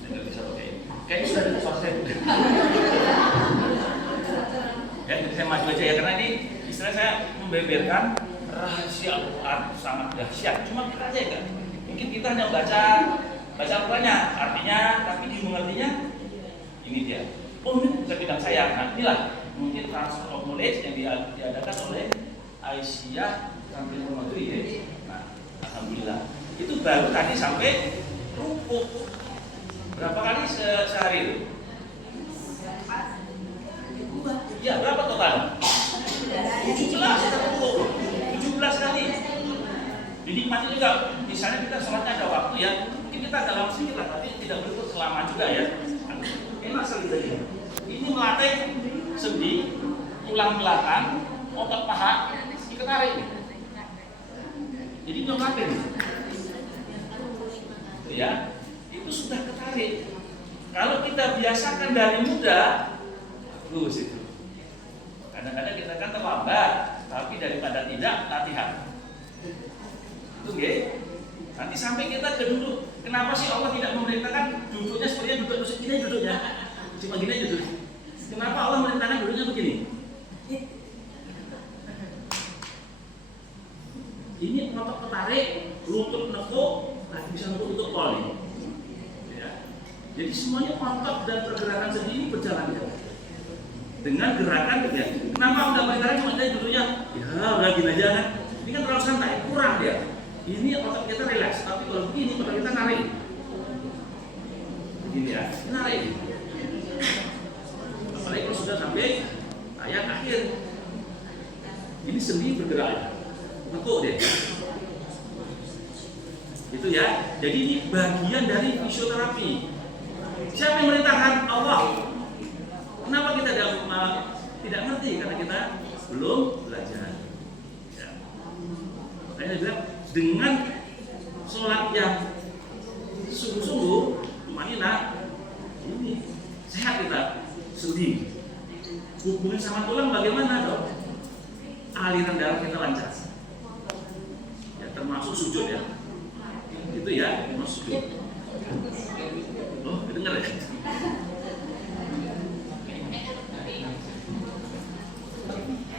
Saya nggak bisa pakai. Kayaknya sudah ada suara saya. Ya, jadi saya maju aja ya karena ini istilah saya membeberkan rahasia Al-Quran sangat dahsyat. Cuma kita aja enggak. Mungkin kita hanya baca Al-Qurannya, artinya tapi di mengertinya ini dia. Oh ini bukan bidang saya. Nah inilah mungkin transfer of knowledge yang diadakan oleh Aisyah sampai Madri ya. Nah alhamdulillah itu baru tadi sampai rukuk. Berapa kali sehari itu? Ya berapa total? 17 kali. Dinikmati juga. Misalnya kita sholatnya ada waktu ya, mungkin kita dalam sedikit lah, tapi tidak berikut selama juga ya. Enak sekali tadi. Ini melatih sendi, tulang belakang, otot paha, diketarik. Jadi belum latih. Ya, itu sudah ketarik. Kalau kita biasakan dari muda, bagus itu. Kadang-kadang kita kan terlambat, tapi daripada tidak latihan. Itu ya. Nanti sampai kita ke duduk. Kenapa sih Allah tidak memerintahkan duduknya seperti duduk ini duduknya? Cuma gini aja duduk. Kenapa Allah memerintahkan duduknya begini? Ini otot ketarik, lutut nekuk, nanti bisa nekuk untuk poli. Ya. Jadi semuanya otot dan pergerakan sendi ini berjalan ya. Dengan gerakan gitu ya. Kenapa udah merintahkan cuma dia duduknya? Ya udah gini aja kan. Ini kan terlalu santai, kurang dia. Ini otot kita relax, tapi kalau begini otot kita narik. Begini ya, narik. Apalagi kalau sudah sampai ayat akhir. Ini sendi bergerak. Nekuk deh. Itu ya. Jadi ini bagian dari fisioterapi. Siapa yang memerintahkan? Allah. Kenapa kita tidak ngerti? Karena kita belum belajar. Ya. Saya bilang dengan sholat yang sungguh-sungguh, tumanina, ini sehat kita sendi. Hubungan sama tulang bagaimana dok? Aliran darah kita lancar. Ya, termasuk sujud ya. Itu ya, termasuk sujud. Oh, dengar ya?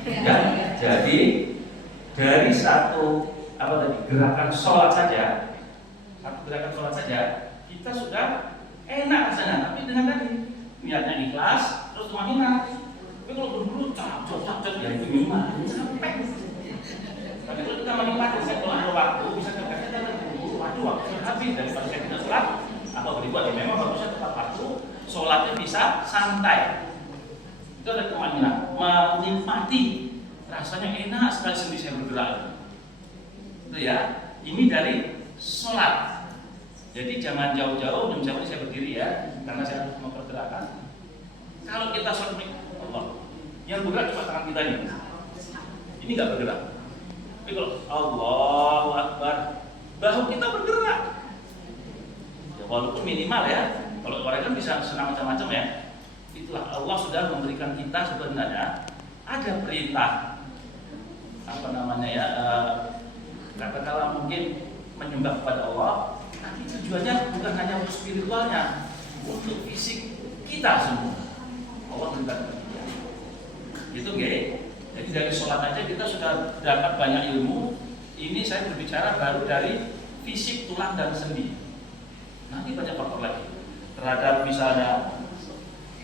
Ya, jadi dari satu gerakan sholat saja, kita sudah enak rasanya. Tapi dengan tadi niatnya ikhlas, terus tumanina. Tapi kalau berburu capek ya itu gimana? Capek. Tapi kalau kita menikmati, saya kalau ada waktu bisa kerjanya dan berburu, waduh waktu habis daripada saya tidak sholat atau berbuat ya memang bagusnya tepat waktu, sholatnya bisa santai. Itu ada tumanina, menikmati rasanya enak sekali sendi saya bergerak. Itu ya, ini dari sholat. Jadi jangan jauh-jauh, jauh saya berdiri ya, karena saya harus mempergerakan. Kalau kita sholat, Allah, yang bergerak cuma tangan kita ini. Ini nggak bergerak. Tapi kalau Allahu Akbar, bahu kita bergerak. Ya, walaupun minimal ya. Kalau orang kan bisa senang macam-macam ya. Itulah Allah sudah memberikan kita sebenarnya ada perintah apa namanya ya. Katakanlah mungkin menyembah kepada Allah, tapi tujuannya bukan hanya untuk spiritualnya, untuk fisik kita semua. Allah berikan kita. Itu gay. Jadi dari sholat aja kita sudah dapat banyak ilmu. Ini saya berbicara baru dari fisik tulang dan sendi. Nanti banyak faktor lagi terhadap misalnya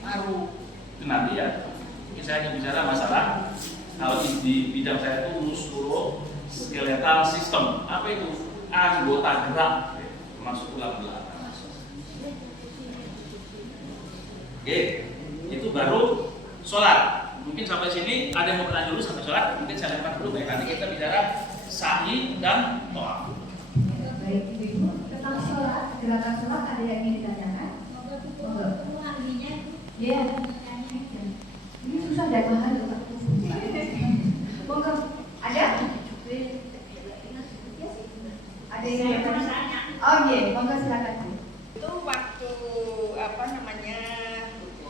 paru itu nanti ya. Ini saya ingin bicara masalah kalau di bidang saya itu muskuloskeletal system. Apa itu? Anggota gerak termasuk tulang belakang. Oke, itu baru sholat. Mungkin sampai sini ada yang mau bertanya dulu sampai sholat. Mungkin saya lempar dulu ya. Nanti kita bicara sa'i dan to'af. Baik Ibu, tentang sholat, gerakan sholat ada yang ingin ditanyakan? Iya. Ini susah dan mahal loh Pak. Monggo, ada? Ada yang ingin bertanya? Oh iya, monggo silakan. Itu waktu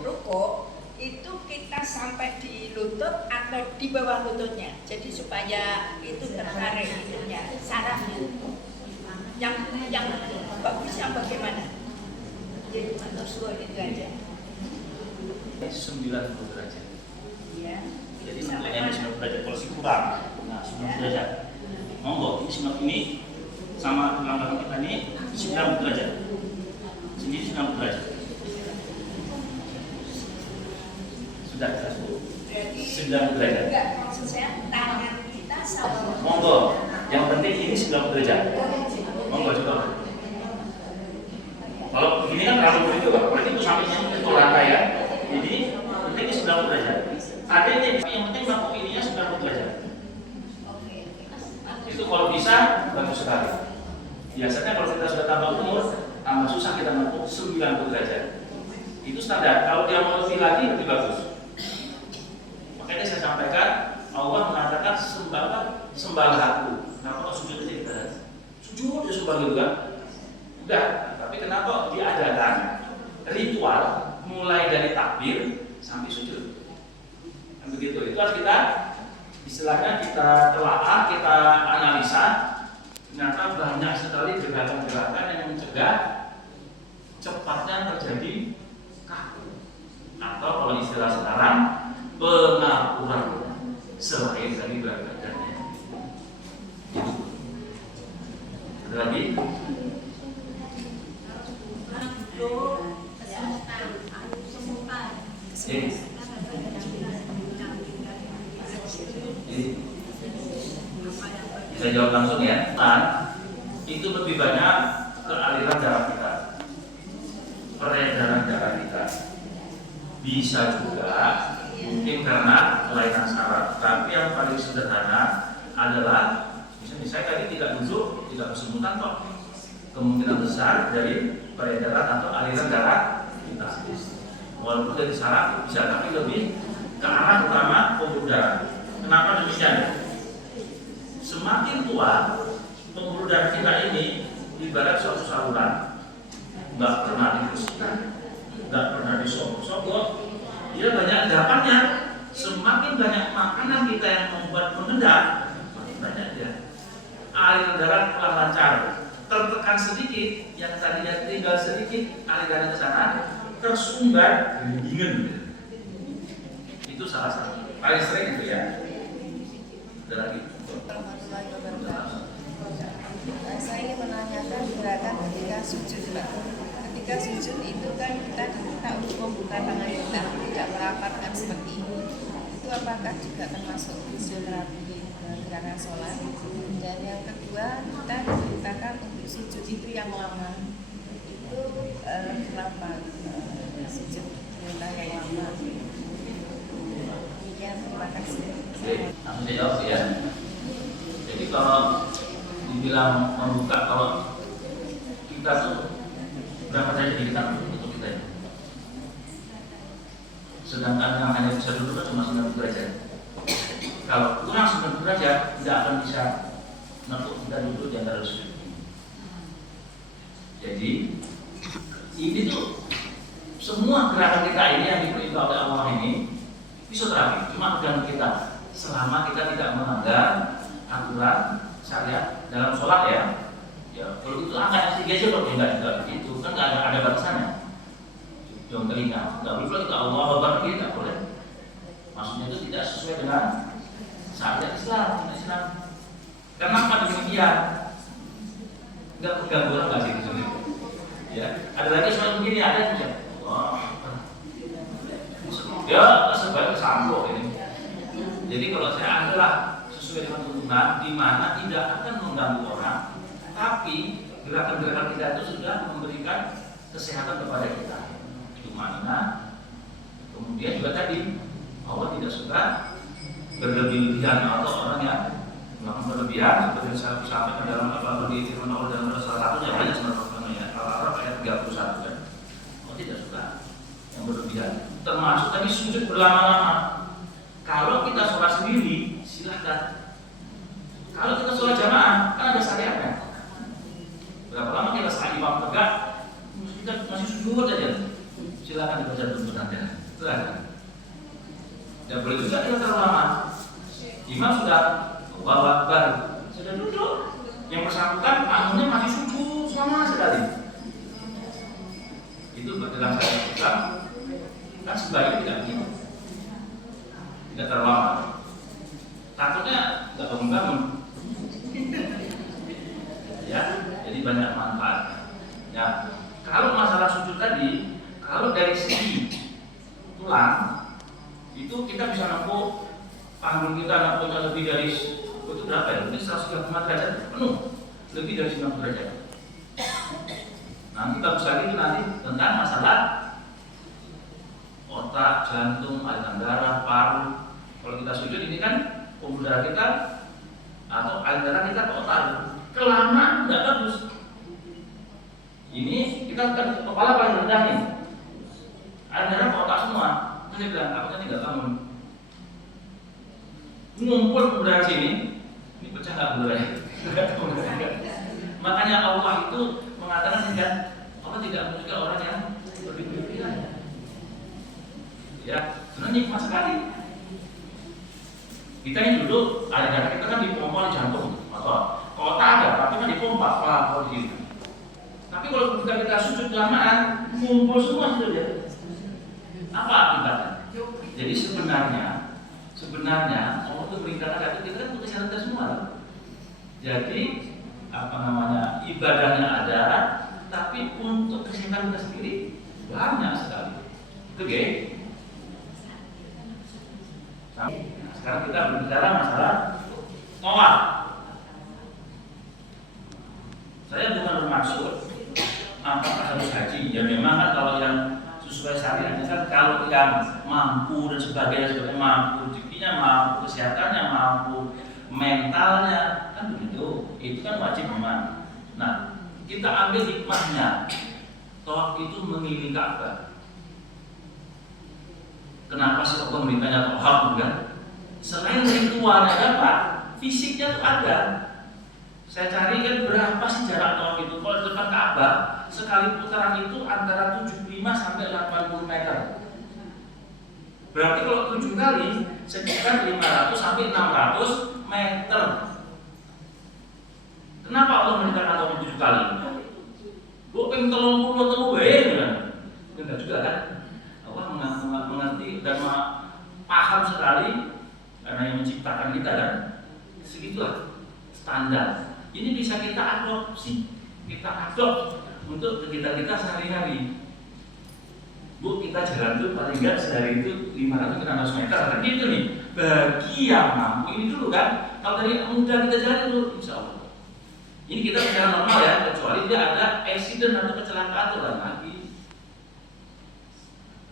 ruko itu kita sampai di lutut atau di bawah lututnya, jadi supaya itu tertarik itunya, sarafnya. Yang bagus yang bagaimana? Jadi menurut itu aja. 90 derajat. Iya. Jadi menurutnya 90 derajat kalau si kurang. Nah, 90 derajat. Monggo, ini sama tulang belakang kita ini 90 derajat. Sini 90 derajat. Sudah jelas Bu. 90 derajat. Enggak, maksud saya tangan kita sama. Monggo, yang penting ini 90 derajat. Monggo coba. Kalau begini kan terlalu begitu Pak. Berarti itu sampingnya itu rantai ya. Jadi penting ini 90 derajat. Ada yang penting bangku ininya 90 derajat. Itu kalau bisa bagus sekali. Biasanya kalau kita sudah tambah umur, tambah susah kita mampu 90 derajat. Itu standar. Kalau dia mau lebih lagi lebih bagus. Makanya saya sampaikan Allah mengatakan sembahlah aku. Kenapa kok sujud aja kita? Sujud ya sembah gitu kan? Udah. Tapi kenapa diadakan ritual mulai dari takbir sampai sujud? Kan begitu. Itu harus kita istilahnya kita telaah, kita analisa. Ternyata banyak sekali gerakan-gerakan yang mencegah cepatnya terjadi kaku atau kalau istilah sekarang pengapuran selain dari berat badannya. Ada lagi? Saya jawab langsung ya. Itu lebih banyak ke aliran darah kita, peredaran darah kita. Bisa juga mungkin karena kelainan saraf, tapi yang paling sederhana adalah misalnya saya tadi tidak duduk, tidak bersebutan kok. Kemungkinan besar dari peredaran atau aliran darah kita. Walaupun dari saraf bisa, tapi lebih ke arah utama pembuluh darah. Kenapa demikian? Semakin tua pembuluh darah kita ini ibarat suatu saluran, nggak pernah dibersihkan, nggak pernah disogok-sogok, dia banyak endapannya. Semakin banyak makanan kita yang membuat mengendap, makin banyak dia. Aliran darah telah lancar. Tertekan sedikit, yang tadinya tinggal sedikit aliran ke sana tersumbat dingin. Itu salah satu. Paling sering itu ya. Ada lagi. Saya ingin menanyakan gerakan ketika sujud, Pak. Ketika sujud itu kan kita diminta untuk membuka tangan kita, tidak merapatkan seperti ini. Itu apakah juga termasuk fisioterapi gerakan sholat? Dan yang kedua, kita dimintakan untuk sujud itu yang lama. Itu kenapa sujud minta yang lama? Ya, terima kasih. Langsung dijawab ya. Jadi kalau dibilang membuka, kalau kita tuh berapa saja di kita untuk kita ya. Sedangkan yang hanya bisa duduk kan cuma 90 derajat. Kalau kurang 90 derajat tidak akan bisa untuk kita duduk di antara sujud. Jadi ini tuh semua gerakan kita ini yang diperintah oleh Allah ini fisioterapi, cuma tergantung kita. Selama kita tidak melanggar aturan syariat dalam sholat ya. Ya, kalau itu angkat STG aja kalau enggak begitu, kan nggak ada batasannya. Jangan telinga, nggak boleh kita Allah Akbar kita boleh. Maksudnya itu tidak sesuai dengan syariat Islam. Kenapa demikian? Enggak mengganggu orang nggak sih itu? Ya, ada lagi soal begini, ada juga. Ya, sebagai sampo ini. Jadi kalau saya adalah sesuai dengan tuntunan, di mana tidak akan mengganggu orang, tapi gerakan-gerakan kita itu sudah memberikan kesehatan kepada kita. Itu mana? Kemudian juga tadi Allah tidak suka berlebihan atau orang yang melakukan berlebihan, seperti yang saya sampaikan dalam apa di firman Allah dalam salah satunya banyak sebenarnya Al-Araf ayat 31 kan. Allah tidak suka yang berlebihan. Termasuk tadi sujud berlama-lama. Kalau kita sholat sendiri, silahkan. Kalau kita sholat jamaah, kan ada syariatnya. Berapa lama kita saat imam tegak, kita masih sujud aja. Silakan dibaca tuntunannya. Silahkan. Dan boleh juga kita terlalu lama. Imam sudah Allahu Akbar, sudah duduk. Yang bersangkutan makmumnya masih sujud selama sekali. Itu dalam syariat Islam. Kan sebaiknya tidak begitu. Tidak terlalu lama. Takutnya nggak bangun-bangun. Ya, jadi banyak manfaatnya. Ya, kalau masalah sujud tadi, kalau dari segi tulang itu kita bisa nempuh panggung kita nempuhnya lebih dari itu berapa ya? Lebih 135 derajat penuh, lebih dari 90 derajat. Nanti bagus lagi itu nanti tentang masalah otak, jantung, aliran darah, paru. Kalau kita sujud ini kan pembuluh darah kita atau aliran darah kita ke otak. Kelamaan nggak bagus. Ini kita kan kepala paling rendah nih. Aliran darah ke otak semua. Terus dia bilang, aku tadi nggak bangun. Ngumpul pembuluh darah sini, ini pecah nggak pembuluh darahnya? Makanya Allah itu mengatakan Allah tidak menyukai orang yang berlebihan. Ya, sebenarnya nikmat sekali. Kita ini dulu aliran darah kita kan dipompa di jantung atau otak ada, tapi kan dipompa kalau di sini. Tapi kalau kita sujud kelamaan, ngumpul semua sudah ya. Apa akibatnya? Jadi sebenarnya Allah itu berikan ada kita kan untuk kesehatan kita semua. Jadi ibadahnya ada, tapi untuk kesehatan kita sendiri banyak sekali. Oke. Nah, sekarang kita berbicara masalah tawaf. Saya bukan bermaksud apakah harus haji. Ya memang kan kalau yang sesuai syariat kan kalau yang mampu dan sebagainya mampu, rezekinya mampu, kesehatannya mampu, mentalnya kan begitu. Itu kan wajib memang. Nah, kita ambil hikmahnya. Tawaf itu mengelilingi Ka'bah. Kenapa sih Allah memberikannya tawaf kan? Selain ritualnya dapat, fisiknya tuh ada. Saya cari kan berapa sih jarak tawaf itu. Kalau di depan Ka'bah, sekali putaran itu antara 75 sampai 80 meter. Berarti kalau 7 kali sekitar 500 sampai 600 meter. Kenapa Allah memberikan tawaf 7 kali? Gue pengen tolong kan? Enggak juga kan? Allah mengerti dan paham sekali karena yang menciptakan kita kan. Segitulah standar. Ini bisa kita adopsi, untuk kegiatan kita sehari-hari. Bu, kita jalan tuh paling enggak sehari itu 500-600 meter. Kan gitu nih. Bagi yang mampu ini dulu kan. Kalau dari mudah kita jalan itu, insya Allah. Ini kita secara normal ya, kecuali dia ada accident atau kecelakaan tuh lagi.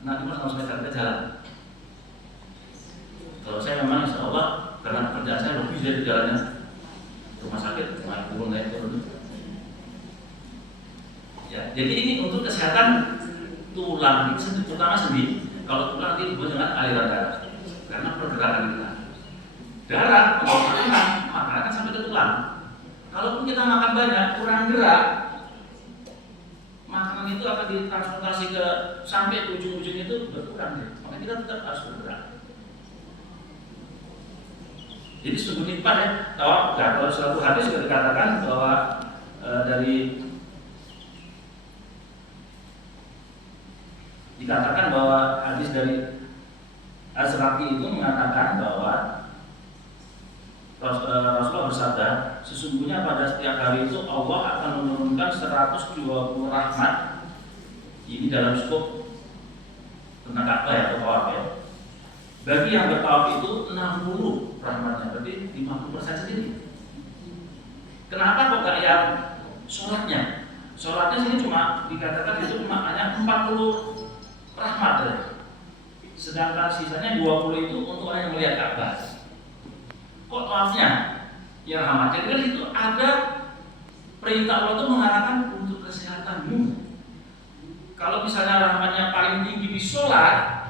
Nanti mas harus kita jalan. Kalau saya memang insya Allah karena pekerjaan saya lebih dari jalannya rumah sakit, naik turun. Ya, jadi ini untuk kesehatan tulang, terutama sendi. Kalau tulang nanti disebut dengan aliran darah, karena pergerakan kita. Darah, kalau makanan kan sampai ke tulang. Kalaupun kita makan banyak, kurang gerak, makanan itu akan ditransportasi ke sampai ujung-ujung itu berkurang. Maka kita tetap harus bergerak. Jadi sungguh nikmat ya. Tawaf. Kalau suatu hadis sudah dikatakan bahwa dikatakan bahwa hadis dari Az-Zuraki itu mengatakan bahwa Rasulullah bersabda, sesungguhnya pada setiap hari itu Allah akan menurunkan 120 rahmat. Ini dalam skop tentang Ka'bah ya, atau tawaf ya. Bagi yang bertawaf itu 60 rahmatnya, berarti 50% sendiri. Kenapa kok gak yang sholatnya? Sholatnya sini cuma dikatakan itu cuma hanya 40 rahmat ya. Sedangkan sisanya 20 itu untuk orang yang melihat Ka'bah. Kok tawafnya yang rahmat? Jadi kan itu ada perintah Allah itu mengarahkan untuk kesehatanmu. Kalau misalnya rahmatnya paling tinggi di sholat,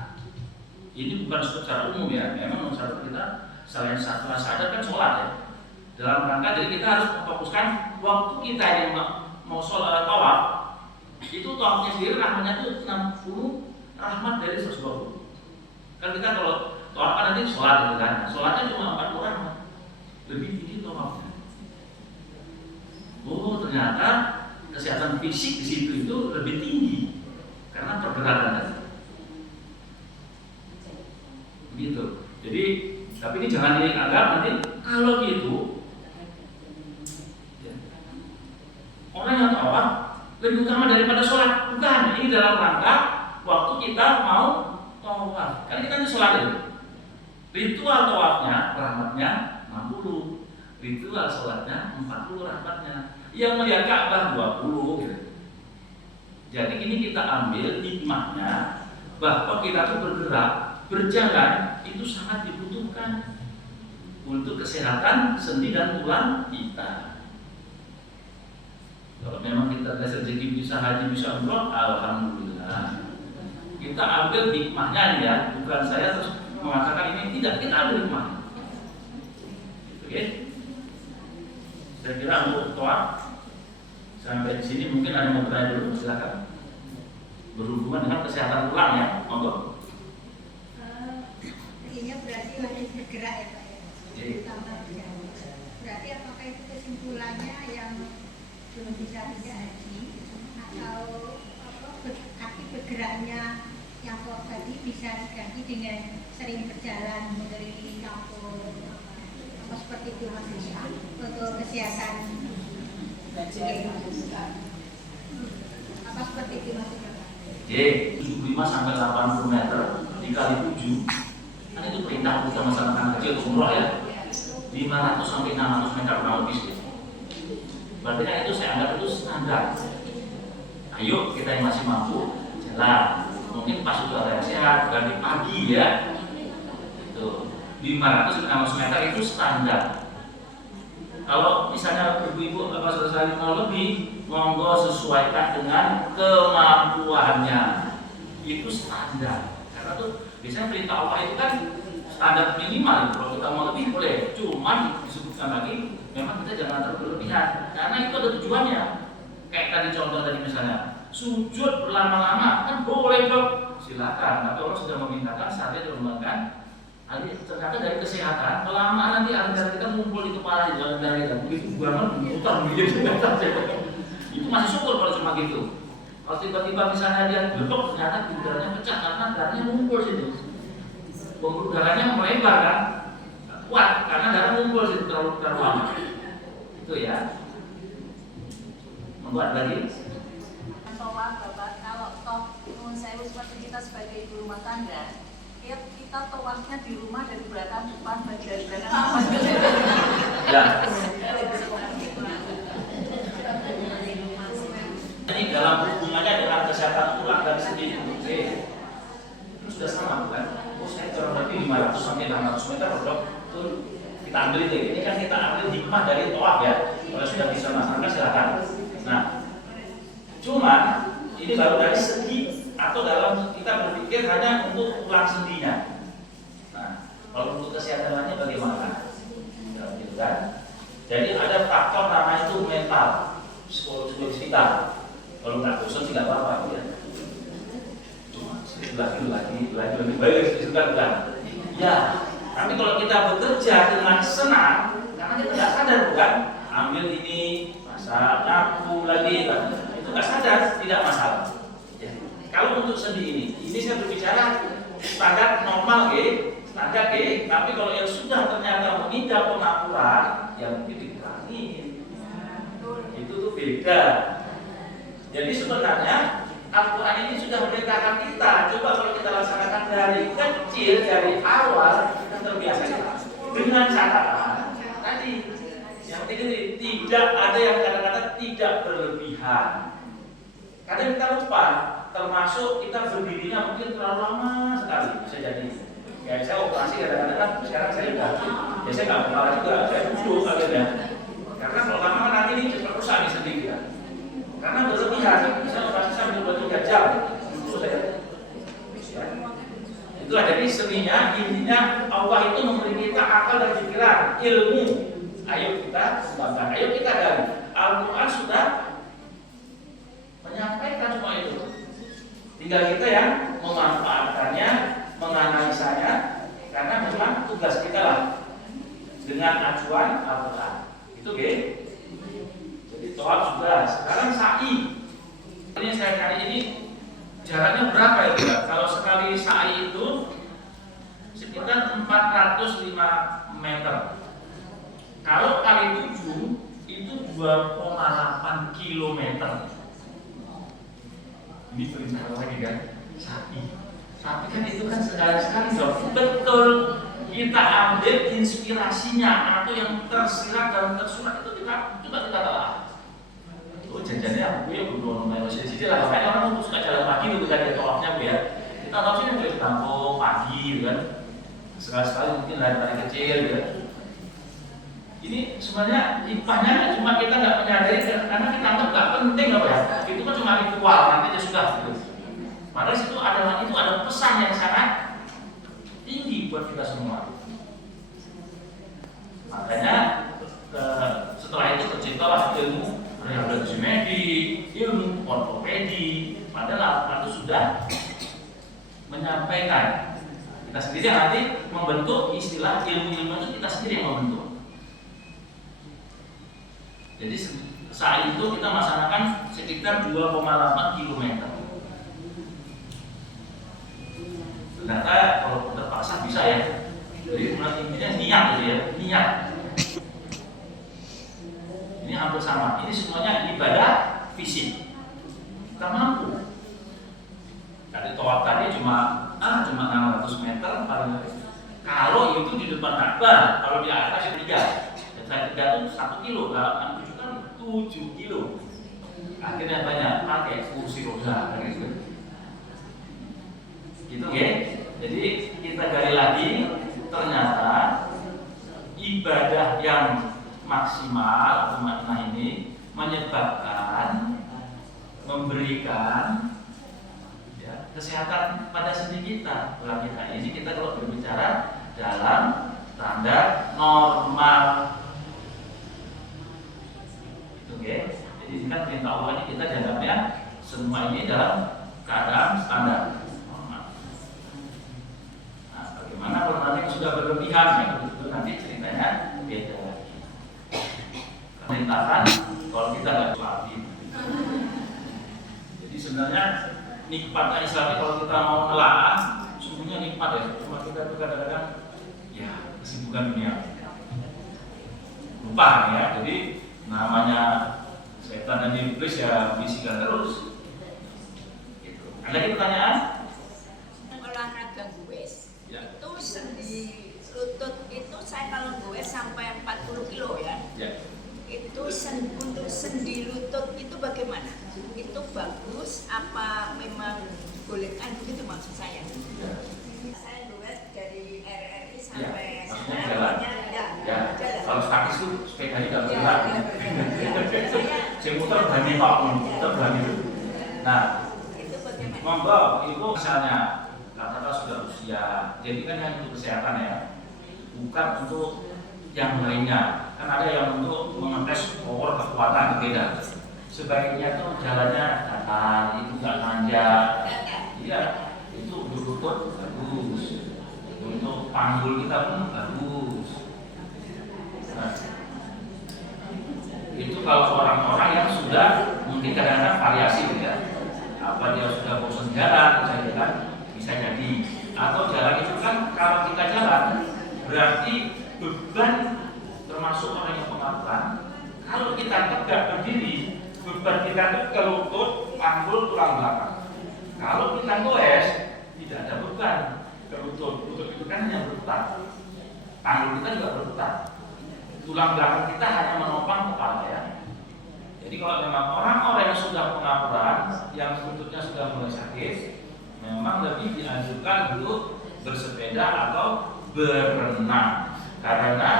ini bukan secara umum ya, memang secara kita selain satu sadar kan sholat ya. Dalam rangka jadi kita harus memfokuskan waktu kita yang mau sholat tawaf, itu tawafnya sendiri rahmatnya itu 60 rahmat dari 120. Kan kita kalau tawaf kan nanti sholat gitu kan, sholatnya cuma 40 rahmat, lebih tinggi tawafnya. Oh ternyata kesehatan fisik di situ itu lebih tinggi karena pergerakan tadi. Begitu. Jadi tapi ini jangan dianggap nanti kalau gitu ya, orang yang tawaf lebih utama daripada sholat. Bukan, ini dalam rangka waktu kita mau tawaf. Karena kita ini sholat itu. Ritual tawafnya rahmatnya 60, ritual sholatnya 40 rahmatnya. Yang melihat Ka'bah 20 gitu. Jadi ini kita ambil hikmahnya bahwa kita tuh bergerak, berjalan itu sangat dibutuhkan untuk kesehatan sendi dan tulang kita. Kalau memang kita kasih rezeki bisa haji bisa umroh, alhamdulillah. Kita ambil hikmahnya ya, bukan saya terus mengatakan ini tidak, kita ambil hikmahnya. Oke? Saya kira untuk tawaf sampai di sini mungkin ada yang mau bertanya dulu, silakan. Berhubungan dengan kesehatan tulang ya, monggo. Ini berarti masih bergerak ya Pak ya? Tambah berjalan. Berarti apakah itu kesimpulannya yang belum bisa tidak haji atau arti bergeraknya yang kok tadi bisa diganti dengan sering berjalan mengelilingi kampung apa seperti itu Mas Rizka untuk kesehatan apa seperti itu Mas Rizka? Oke, 75 sampai 80 meter dikali 7 kan itu perintah kita masyarakat kecil untuk umroh ya. 500 sampai 600 meter kurang lebih sih. Berarti kan itu saya anggap itu standar. Ayo kita yang masih mampu jalan. Mungkin pas udara yang sehat, ganti pagi ya. Itu 500 sampai 600 meter itu standar. Kalau misalnya ibu-ibu apa saudara mau lebih, monggo sesuaikan dengan kemampuannya. Itu standar. Karena tuh biasanya perintah Allah itu kan standar minimal. Kalau kita mau lebih boleh. Cuman disebutkan lagi, memang kita jangan terlalu berlebihan. Karena itu ada tujuannya. Kayak tadi contoh tadi misalnya, sujud berlama-lama kan boleh dong. Silakan. Tapi Allah sudah memintakan saatnya diumbangkan. Ternyata dari kesehatan, kelamaan nanti antara kita ngumpul di kepala di dalam darah kita, begitu banget mutar begitu. Itu masih syukur kalau cuma gitu. Kalau tiba-tiba misalnya dia bentuk, ternyata udaranya pecah karena darahnya ngumpul situ. Pembuluh darahnya melebar kan, kuat karena darah ngumpul situ terlalu lama. Itu ya. Membuat lagi. Tawaf Bapak, kalau toh saya seperti kita sebagai ibu rumah tangga, kita tawafnya di rumah dari belakang depan bagian belakang apa? Ya. Ini dalam hubungannya dengan kesehatan tulang dan sendi itu sudah sama bukan? Oh saya kurang lebih 500 sampai 600 meter dok. Kita ambil itu. Ini kan kita ambil hikmah dari tawaf ya. Kalau sudah bisa masyarakat silakan. Nah, cuma ini baru dari segi atau dalam kita berpikir hanya untuk tulang sendinya. Nah, kalau untuk kesehatan lainnya bagaimana? Gitu kan? Jadi ada faktor namanya itu mental, psikologi kita. Kalau nggak bosan sih nggak apa-apa ya. Cuma lagi lebih baik sudah bukan? Ya. Tapi kalau kita bekerja dengan senang, karena kita nggak sadar bukan? Ambil ini, masak, nyapu lagi, itu nggak sadar, tidak masalah. Ya. Kalau untuk sendi ini saya berbicara standar normal standar tapi kalau yang sudah ternyata menginjak pengaturan, ya mungkin dikurangin. Itu tuh beda. Jadi sebenarnya Al-Quran ini sudah memerintahkan kita. Coba kalau kita laksanakan dari kecil, dari awal, kita terbiasa dengan catatan tadi. Yang penting tidak ada yang kata-kata tidak berlebihan. Kadang kita lupa, termasuk kita berdirinya mungkin terlalu lama sekali, bisa jadi. Ya saya operasi kadang-kadang sekarang saya udah, ya saya nggak kepala juga, saya duduk akhirnya. Karena kalau lama nanti ini cepat rusak nih sendiri ya. Karena berlebihan, bisa operasi sampai 2-3 jam, duduk saya. Ya. Itulah jadi seninya, intinya Allah itu memberi kita akal dan pikiran, ilmu. Ayo kita kembangkan, ayo kita gali. Al-Quran sudah menyampaikan semua itu. Tinggal kita yang memanfaatkannya, menganalisanya, karena memang tugas kita lah dengan acuan Al-Quran. Itu oke. Jadi tawaf sudah. Sekarang sa'i. Ini saya cari ini jaraknya berapa ya Pak? Kalau sekali sa'i itu sekitar 405 meter. Kalau kali 7 itu 2,8 kilometer. Ini perintah lagi kan? Sa'i. Tapi kan itu kan sekali-sekali dong. Betul kita ambil inspirasinya atau yang tersirat dalam tersurat itu kita coba kita telah. Oh jajannya aku ya belum masih sih lah. Makanya orang tuh suka jalan pagi itu kan tolaknya Bu ya. Kita tahu sih boleh tampung pagi gitu kan. Sekali-sekali mungkin dari kecil gitu. Ini sebenarnya hikmahnya cuma kita nggak menyadari karena kita anggap nggak penting apa ya. Itu kan cuma ritual nanti aja sudah gitu. Padahal itu ada pesan yang sangat tinggi buat kita semua. Makanya setelah itu terciptalah ilmu rehabilitasi medik, ilmu ortopedi. Padahal itu sudah menyampaikan. Kita sendiri nanti membentuk istilah ilmu-ilmu itu kita sendiri yang membentuk. Jadi saat itu kita melaksanakan sekitar 2,8 km. Ternyata kalau terpaksa bisa ya. Jadi intinya niat gitu ya, niat. Ini hampir sama. Ini semuanya ibadah fisik. Kita mampu. Dari tawaf tadi cuma 600 meter paling. Kalau itu di depan Ka'bah, kalau di atas itu 3. Dan 3 itu 1 kilo, kalau 7 kilo. Akhirnya banyak pakai kursi roda gitu. Gitu ya. Jadi kita gali lagi, ternyata ibadah yang maksimal atau makna ini menyebabkan memberikan ya, kesehatan pada sendi kita. Ini kita kalau berbicara dalam standar normal. Okay. Jadi ini kan perintah Allah ini kita dianggapnya semua ini dalam keadaan standar normal. Nah, bagaimana kalau nanti sudah berlebihan ya itu nanti ceritanya beda. Perintahan kalau kita nggak latih. Jadi sebenarnya nikmat Islam kalau kita mau nelaah, sungguhnya nikmat ya. Cuma kita tuh kadang-kadang ya kesibukan dunia. Lupa ya. Jadi namanya setan dan iblis ya bisikan terus. Gitu. Ada lagi pertanyaan? Olahraga goes. Ya. Itu sendi lutut itu saya kalau goes sampai 40 kilo ya. Ya. Itu untuk sendi lutut itu bagaimana? Itu bagus apa memang dibolehkan begitu maksud saya? Ya. Saya goes dari RRI sampai maksudnya jalan. Ya, kalau statis itu sepedanya nggak bergerak. Saya muter berani Pak, muter berani. Nah, itu bagaimana? monggo, itu misalnya katakanlah sudah usia, jadi kan yang untuk kesehatan ya, bukan untuk yang lainnya. Kan ada yang untuk mengetes power kekuatan beda. Sebaiknya tuh jalannya datar, itu nggak nanjak. Iya, itu untuk lutut bagus, untuk panggul kita pun bagus. Nah, itu kalau orang-orang yang sudah mungkin kadang-kadang variasi gitu ya, apa dia sudah bosan jalan, bisa jadi, atau Tangan kita juga berputar. Tulang belakang kita hanya menopang kepala ya. Jadi kalau memang orang-orang yang sudah pengapuran, yang lututnya sudah mulai sakit, memang lebih dianjurkan untuk bersepeda atau berenang. Karena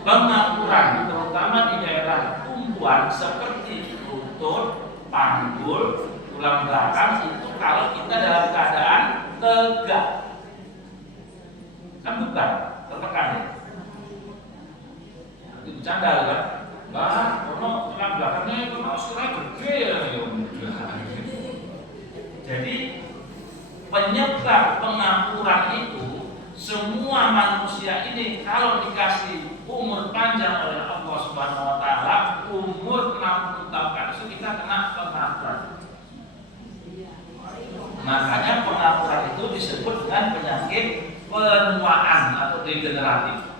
pengapuran terutama di daerah tumpuan seperti lutut, panggul, tulang belakang itu kalau kita dalam keadaan tegak, kan bukan tertekan ya. Itu bercanda kan? Lah, kalau tulang belakangnya itu mau sekiranya gede ya. Jadi penyebab pengapuran itu semua manusia ini kalau dikasih umur panjang oleh Allah Subhanahu wa taala, umur 60 tahun itu kita kena pengapuran. Makanya pengapuran itu disebut dengan penyakit penuaan atau degeneratif.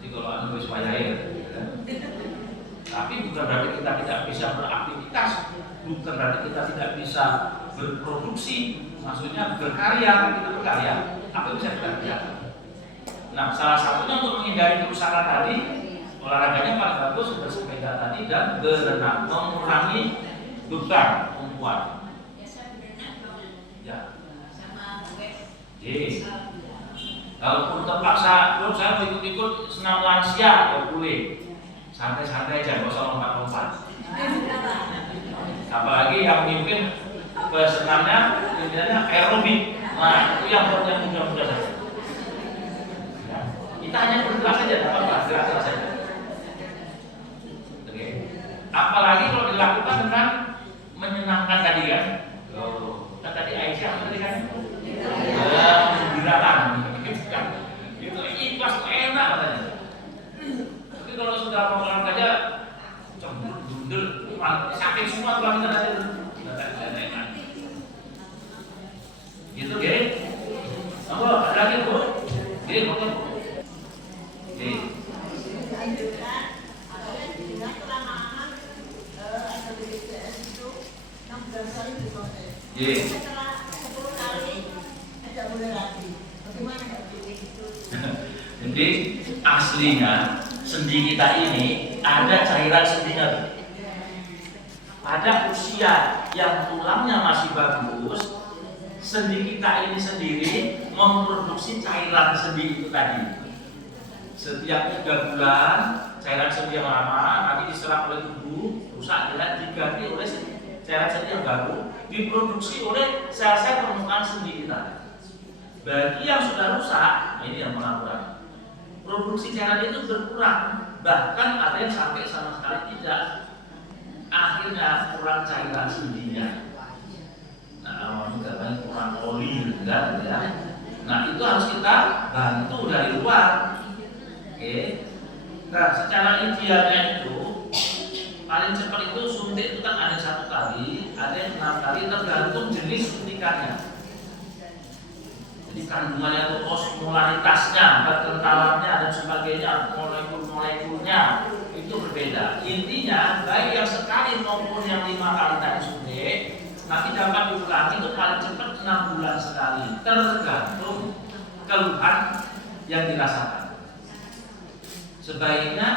Jadi kalau anu wis wayahe, tapi bukan berarti kita tidak bisa beraktivitas, bukan berarti kita tidak bisa berproduksi, maksudnya berkarya, kita berkarya, apa yang bisa kita kerjakan. Nah, salah satunya untuk menghindari kerusakan tadi, olahraganya paling bagus bersepeda tadi dan berenang, mengurangi beban tumpuan. Ya. Kalaupun terpaksa, saya mau ikut-ikut senam lansia, ya boleh. Santai-santai aja, nggak usah lompat-lompat. Apalagi yang memimpin ke senamnya, intinya aerobik. Nah, itu yang mudah-mudah saja. Ya. Kita hanya bergerak saja, gerak saja. Oke. Apalagi kalau dilakukan dengan menyenangkan tadi kan. Kan tadi Aisyah tadi kan. Menggirakan. Itu ikhlas enak katanya. Tapi kalau sudah mau olahraga cembur-bundel, sakit semua tulang kita tadi. Gitu, oke? Apa? Ada lagi, Bu? Oke, monggo. Oke. Setelah 10 kali tidak boleh lagi. Bagaimana itu? Jadi aslinya sendi kita ini ada cairan sendinya. Pada usia yang tulangnya masih bagus, sendi kita ini sendiri memproduksi cairan sendi itu tadi. Setiap 3 bulan cairan sendi yang lama nanti diserap oleh tubuh, rusak dan diganti oleh cairan sendi yang baru, diproduksi oleh sel-sel permukaan sendi kita. Bagi yang sudah rusak, ini yang pengapuran, produksi cairan itu berkurang, bahkan ada yang sampai sama sekali tidak. Akhirnya kurang cairan sendinya. Nah, ini kurang oli kan ya. Nah, itu harus kita bantu dari luar. Oke. Nah, secara idealnya itu paling cepat itu suntik itu kan ada 1 kali, ada yang 6 kali, tergantung jenis suntikannya. Jadi kandungannya itu osmolaritasnya, kekentalannya dan sebagainya, molekul-molekulnya itu berbeda. Intinya baik yang sekali maupun yang 5 kali tadi suntik, nanti dapat diulangi itu paling cepat 6 bulan sekali, tergantung keluhan yang dirasakan. Sebaiknya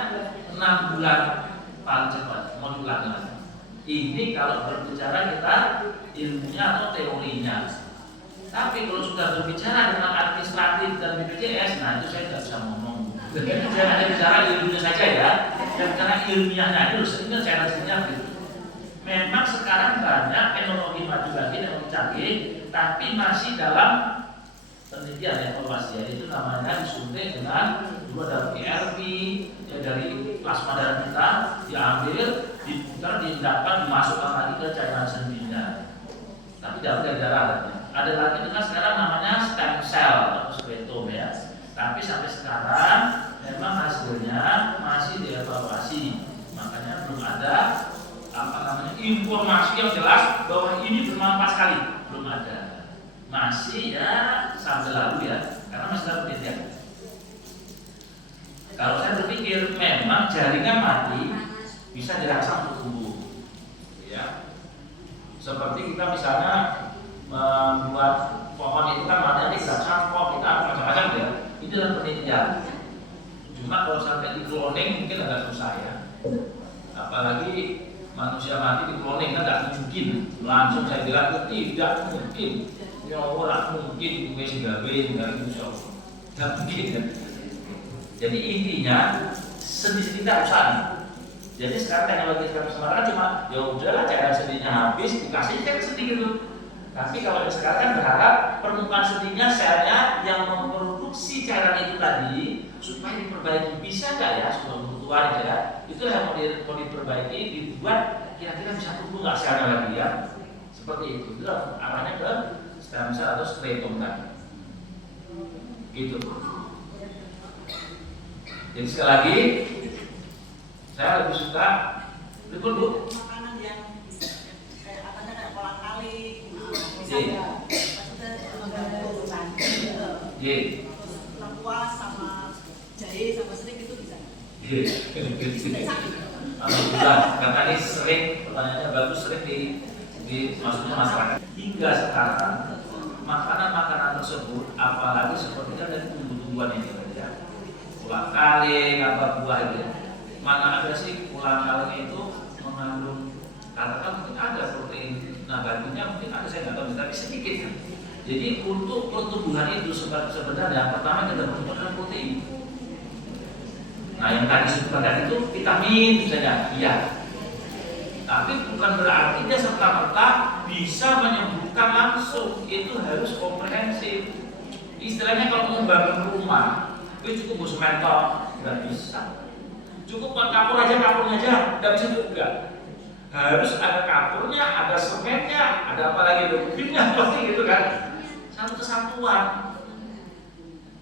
6 bulan paling cepat mau diulangi. Ini kalau berbicara kita ilmunya atau teorinya. Tapi kalau sudah berbicara tentang administratif dan BPJS, nah itu saya tidak bisa ngomong. Saya hanya bicara ilmunya saja ya. Dan karena ilmiahnya itu sebenarnya saya rasanya gitu. Memang sekarang banyak teknologi maju lagi, teknologi canggih, tapi masih dalam penelitian evaluasi ya. Itu namanya disuntik dengan dua dalam PRP ya, dari plasma darah kita diambil, diputar, diindahkan, dimasukkan lagi ke cairan sendinya. Tapi dari darah. Ada lagi dengan sekarang namanya stem cell atau spermatom ya. Tapi sampai sekarang memang hasilnya masih dievaluasi. Makanya belum ada informasi yang jelas bahwa ini bermanfaat sekali. Belum ada. Masih ya sampai lalu ya, karena masih dalam penelitian. Kalau saya berpikir memang jaringan mati bisa dirangsang untuk tumbuh. Ya. Seperti kita misalnya membuat pohon itu kan matanya dirangsang, kok kita Apalagi manusia mati di cloning kan tidak mungkin. Langsung saya bilang tidak mungkin. Ya orang mungkin wis gawe nggak bisa. Tidak mungkin kan. Jadi intinya sedih kita usaha. Jadi sekarang teknologi sekarang cuma ya udahlah cairan sedihnya habis dikasih cek sedih gitu. Tapi kalau sekarang kan berharap permukaan sedihnya selnya yang memproduksi cairan itu tadi supaya diperbaiki, bisa nggak ya sebelum kebutuhan ya? Itu yang mau diperbaiki, dibuat kira-kira bisa tumbuh nggak selnya lagi ya? Seperti itu. Itu arahnya ke stem cell atau striatum tadi. Gitu. Jadi sekali lagi saya lebih suka betul Bu. Makanan yang kayak apa kayak kolang kali, lengkuas sama jahe sama serik itu bisa. Alhamdulillah, karena ini sering pertanyaannya bagus, sering di maksudnya masyarakat. Hingga sekarang makanan-makanan tersebut, apalagi seperti dari tumbuh-tumbuhan ini, ya, ulang kali, apa buah itu. Mana ada sih ulang kali itu mengandung katakan mungkin ada protein nabatinya, mungkin ada saya nggak tahu, tapi sedikit kan. Jadi untuk pertumbuhan itu sebenarnya pertama kita membutuhkan protein. Nah yang tadi disebutkan itu vitamin misalnya, iya. Tapi bukan berarti dia serta-merta bisa menyembuhkan langsung. Itu harus komprehensif. Istilahnya kalau mau bangun rumah, itu cukup semen tok, nggak bisa. Cukup kapurnya aja, nggak bisa juga. Harus ada kapurnya, ada semennya, ada apa lagi lebihnya pasti gitu kan. Satu kesatuan.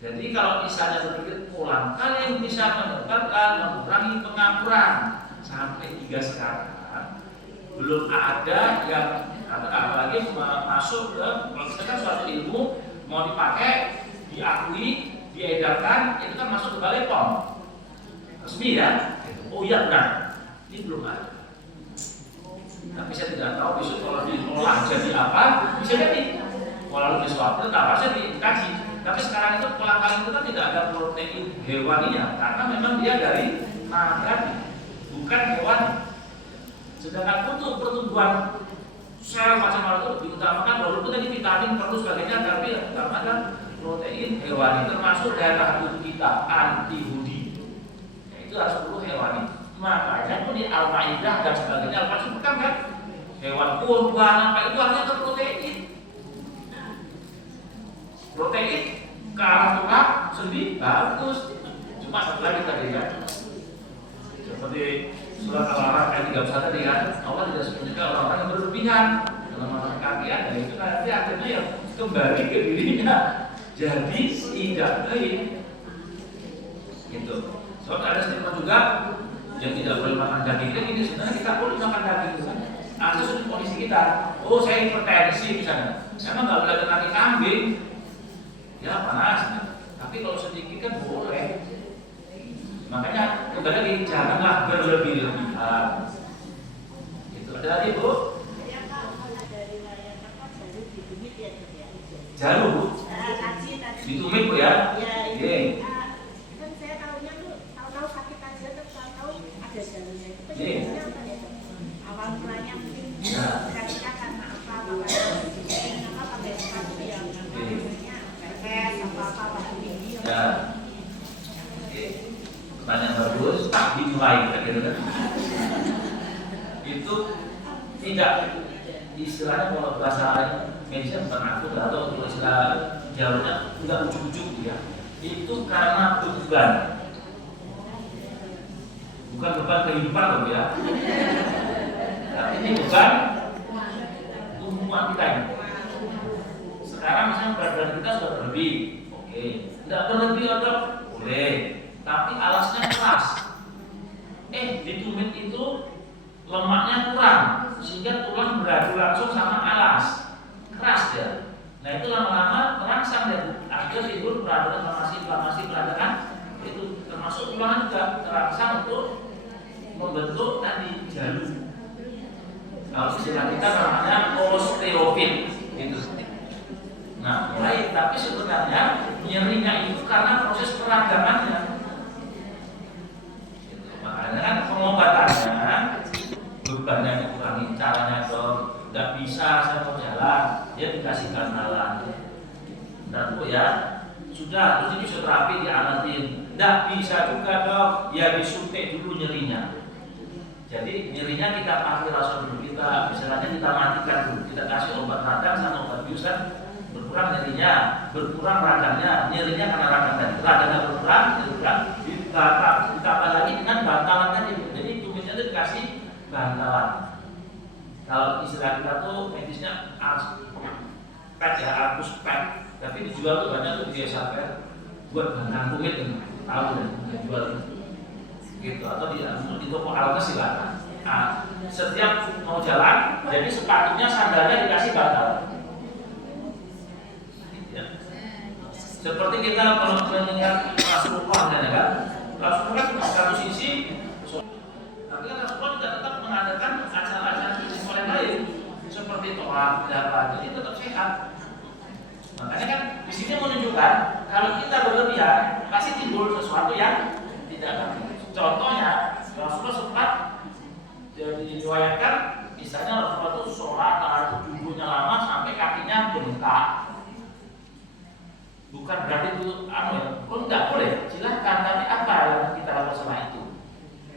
Jadi kalau misalnya berpikir pulang, kalian bisa menyebabkan mengurangi pengapuran sampai 3 sekarang. Belum ada yang apalagi masuk ke kalau kita kan suatu ilmu mau dipakai, diakui, diedarkan, itu kan masuk ke Balai POM. Resmi ya? Oh iya benar. Ini belum ada. Tapi saya tidak tahu besok kalau diolah jadi apa, bisa jadi. Kalau di suatu apa sih dikaji. Tapi sekarang itu kolang kaling itu kan tidak ada protein hewaninya karena memang dia dari nabati, bukan hewan. Sedangkan untuk pertumbuhan sel macam itu diutamakan walaupun tadi vitamin perlu sebagainya, tapi yang utamakan protein hewani termasuk daya tahan tubuh kita antibodi. Itu harus perlu hewani. Makanya pun di Al-Maidah dan sebagainya apa sebutkan kan hewan kurban apa itu artinya protein. Protein ke arah tulang sendi bagus. Cuma satu lagi tadi ya. Seperti surat Al-Araf ayat 31 tadi kan, Allah tidak sebenarnya orang-orang yang berlebihan dalam makan kaki ada itu nanti akhirnya ya kembali ke dirinya. Jadi tidak baik. Gitu. Soalnya ada statement juga yang tidak boleh makan daging. Ini sebenarnya kita boleh makan daging itu kan. Asal sudah kondisi kita. Oh saya hipertensi misalnya. Emang nggak boleh kaki kambing. Ya panas. Tapi kalau sedikit kan boleh. Makanya kembali lagi janganlah berlebih-lebihan. Itu ada lagi Bu. Jarum. Ditumit Bu ya. Iya. Kan saya tahunya tuh tahu sakit aja terus tahu ada jalurnya. Itu Iya. apa ya? Awal mulanya mungkin kira-kira karena apa kenapa pakai sepatu yang namanya pepes apa begini. Ya. Pertanyaan bagus, tak dimulai kira-kira. Itu tidak istilahnya kalau bahasa medisnya bukan aku atau istilah jalurnya enggak ujuk-ujuk ya. Itu karena beban. Bukan beban kehidupan loh ya. Tapi ini beban tumbuhan kita ini. Sekarang misalnya berat badan kita sudah berlebih, oke. Tidak berlebih atau boleh. Tapi alasnya keras. Ditumit itu lemaknya kurang sehingga tulang beradu langsung sama alas, keras ya. Nah itu lama-lama terangsang ya, akhirnya timbul peradangan inflamasi peradangan itu termasuk tulangan juga terangsang untuk membentuk tadi jalur. Kalau istilah kita namanya osteofit itu. Nah mulai, tapi sebenarnya nyerinya itu karena proses peradangannya. Makanya kan pengobatan sudah, terus ini fisioterapi dianatin. Nggak bisa juga dok, ya disuntik dulu nyerinya. Jadi nyerinya kita pakai rasa dulu, kita misalnya kita matikan dulu, kita kasih obat radang sama obat bius kan berkurang nyerinya, berkurang radangnya, nyerinya karena radang tadi, radangnya berkurang, ditambah lagi dengan bantalan tadi. Jadi tumisnya itu dikasih bantalan. Kalau istilah kita tuh medisnya pad ya, arkus pad, tapi dijual tuh banyak tuh biasa pad buat bantalan tumit kan, tahu dan dijual gitu, atau di toko alat silakan. Nah, setiap mau jalan, jadi sepatunya sandalnya dikasih bantal. Ya. Seperti kita kalau mendengar Rasulullah kan, Rasulullah kan satu sisi, tapi kan Rasulullah juga tetap mengadakan acara-acara yang lain seperti tawaf, dapat, jadi tetap sehat. Makanya kan di sini menunjukkan kalau kita berlebihan pasti timbul sesuatu yang tidak baik. Contohnya Rasulullah sempat diriwayatkan, misalnya Rasulullah itu sholat duduknya lama sampai kakinya bengkak. Bukan berarti itu enggak boleh, silahkan, tapi apa yang kita lakukan setelah itu?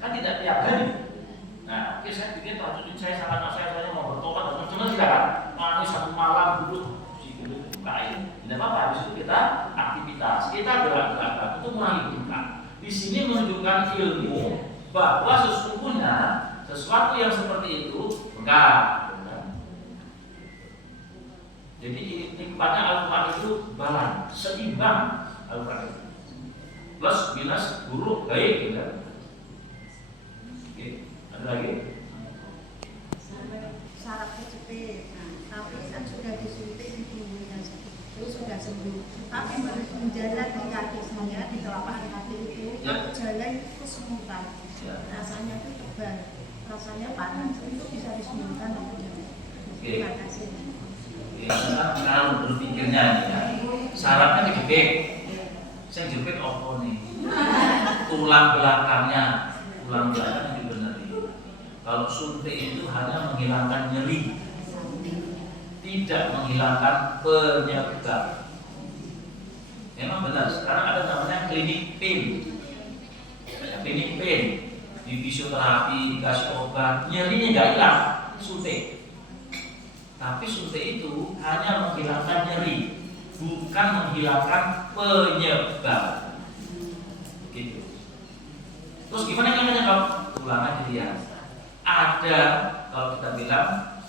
Kan tidak tiap hari. Nah, oke, saya bikin tahajud saya sangat saya mau bertobat, cuma silakan. Nangis satu malam duduk si kulit bukain, tidak apa-apa. Habis itu kita aktivitas, kita gerak-gerak untuk mengurangi bengkak. Di sini menunjukkan ilmu bahwa sesungguhnya sesuatu yang seperti itu enggak. Jadi nikmatnya Al-Quran itu balan, seimbang Al-Quran itu. Plus minus buruk baik gitu. Oke, ada lagi? Sarafnya cepet, tapi kan sudah disuntik di tubuhnya itu sudah sembuh. Tapi menjalan di kaki saya di telapak kaki itu, aku jalan kesemutan. Rasanya itu tebal, rasanya panas. Itu bisa disembuhkan. Terima kasih. Kalau berpikirnya ya, sarafnya kejepit. Saya jepit apa nih? Tulang belakangnya dibenerin. Kalau suntik itu hanya menghilangkan nyeri, tidak menghilangkan penyebab. Memang benar, sekarang ada namanya klinik pain. Klinik pain di fisioterapi, dikasih obat, nyerinya nggak hilang, suntik. Tapi suntik itu hanya menghilangkan nyeri, bukan menghilangkan penyebab. Gitu. Terus gimana caranya kalau tulangnya dilihat? Ada, kalau kita bilang,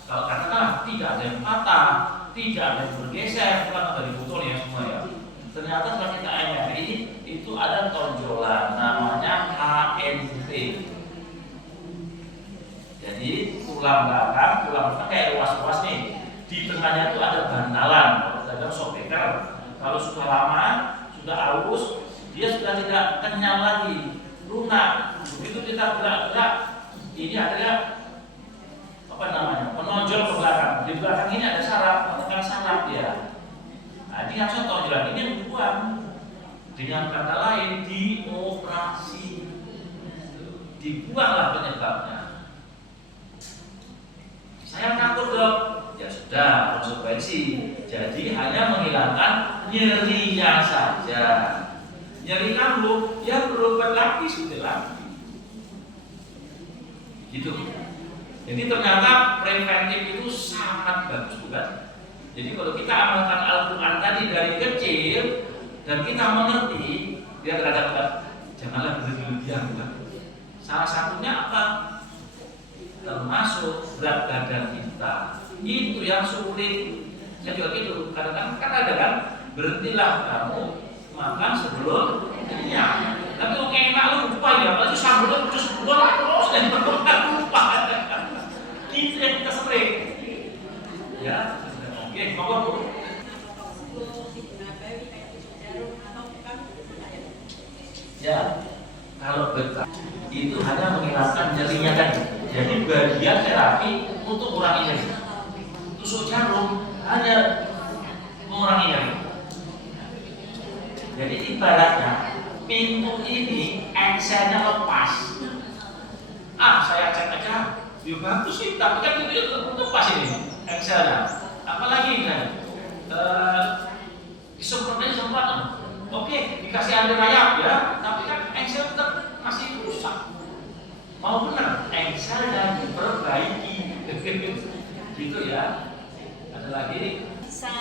kalau katakanlah tidak ada yang patah, tidak ada yang bergeser, bukan dari botol ya semua ya. Ternyata setelah kita MRI itu ada tonjolan, namanya HNP. Jadi tulang belakang kayak ruas-ruas nih. Di tengahnya itu ada bantalan, kalau kita bilang sobeker. Kalau sudah lama, sudah aus, dia sudah tidak kenyal lagi, lunak. Begitu kita gerak-gerak, ini ada penonjol ke belakang. Di belakang ini ada saraf, menekan saraf dia. Nah, ini harusnya tonjolan ini yang dibuang. Dengan kata lain, dioperasi, dibuanglah penyebabnya. Saya takut dok, ya sudah konsekuensi. Jadi hanya menghilangkan nyerinya saja. Nyeri kambuh, ya berobat lagi sudah lagi. Gitu. Jadi ternyata preventif itu sangat bagus bukan? Jadi kalau kita amalkan Al-Quran tadi dari kecil dan kita mengerti, dia terhadap janganlah berlebihan bukan? Salah satunya apa? Termasuk berat badan kita itu yang sulit. Saya juga gitu, kadang-kadang kan ada kan, berhentilah kamu makan sebelum kenyang. Tapi kalau enak lu lupa ya, apalagi sambelnya terus buang terus dan lupa. Itu yang kita sering. Ya, oke, monggo. Ya, kalau betul itu hanya menghilangkan nyerinya tadi. Jadi bagian terapi untuk mengurangi nyeri. Tusuk jarum hanya mengurangi nyeri. Jadi ibaratnya pintu ini engselnya lepas. Saya cek aja, ya bagus sih, tapi kan itu lepas ini engselnya. Apalagi kan, disemprotnya sempat Oke, dikasih anti rayap ya, tapi kan engsel tetap masih rusak. Mau benar, engsel dan diperbaiki. Gitu ya. Ada lagi? Bisa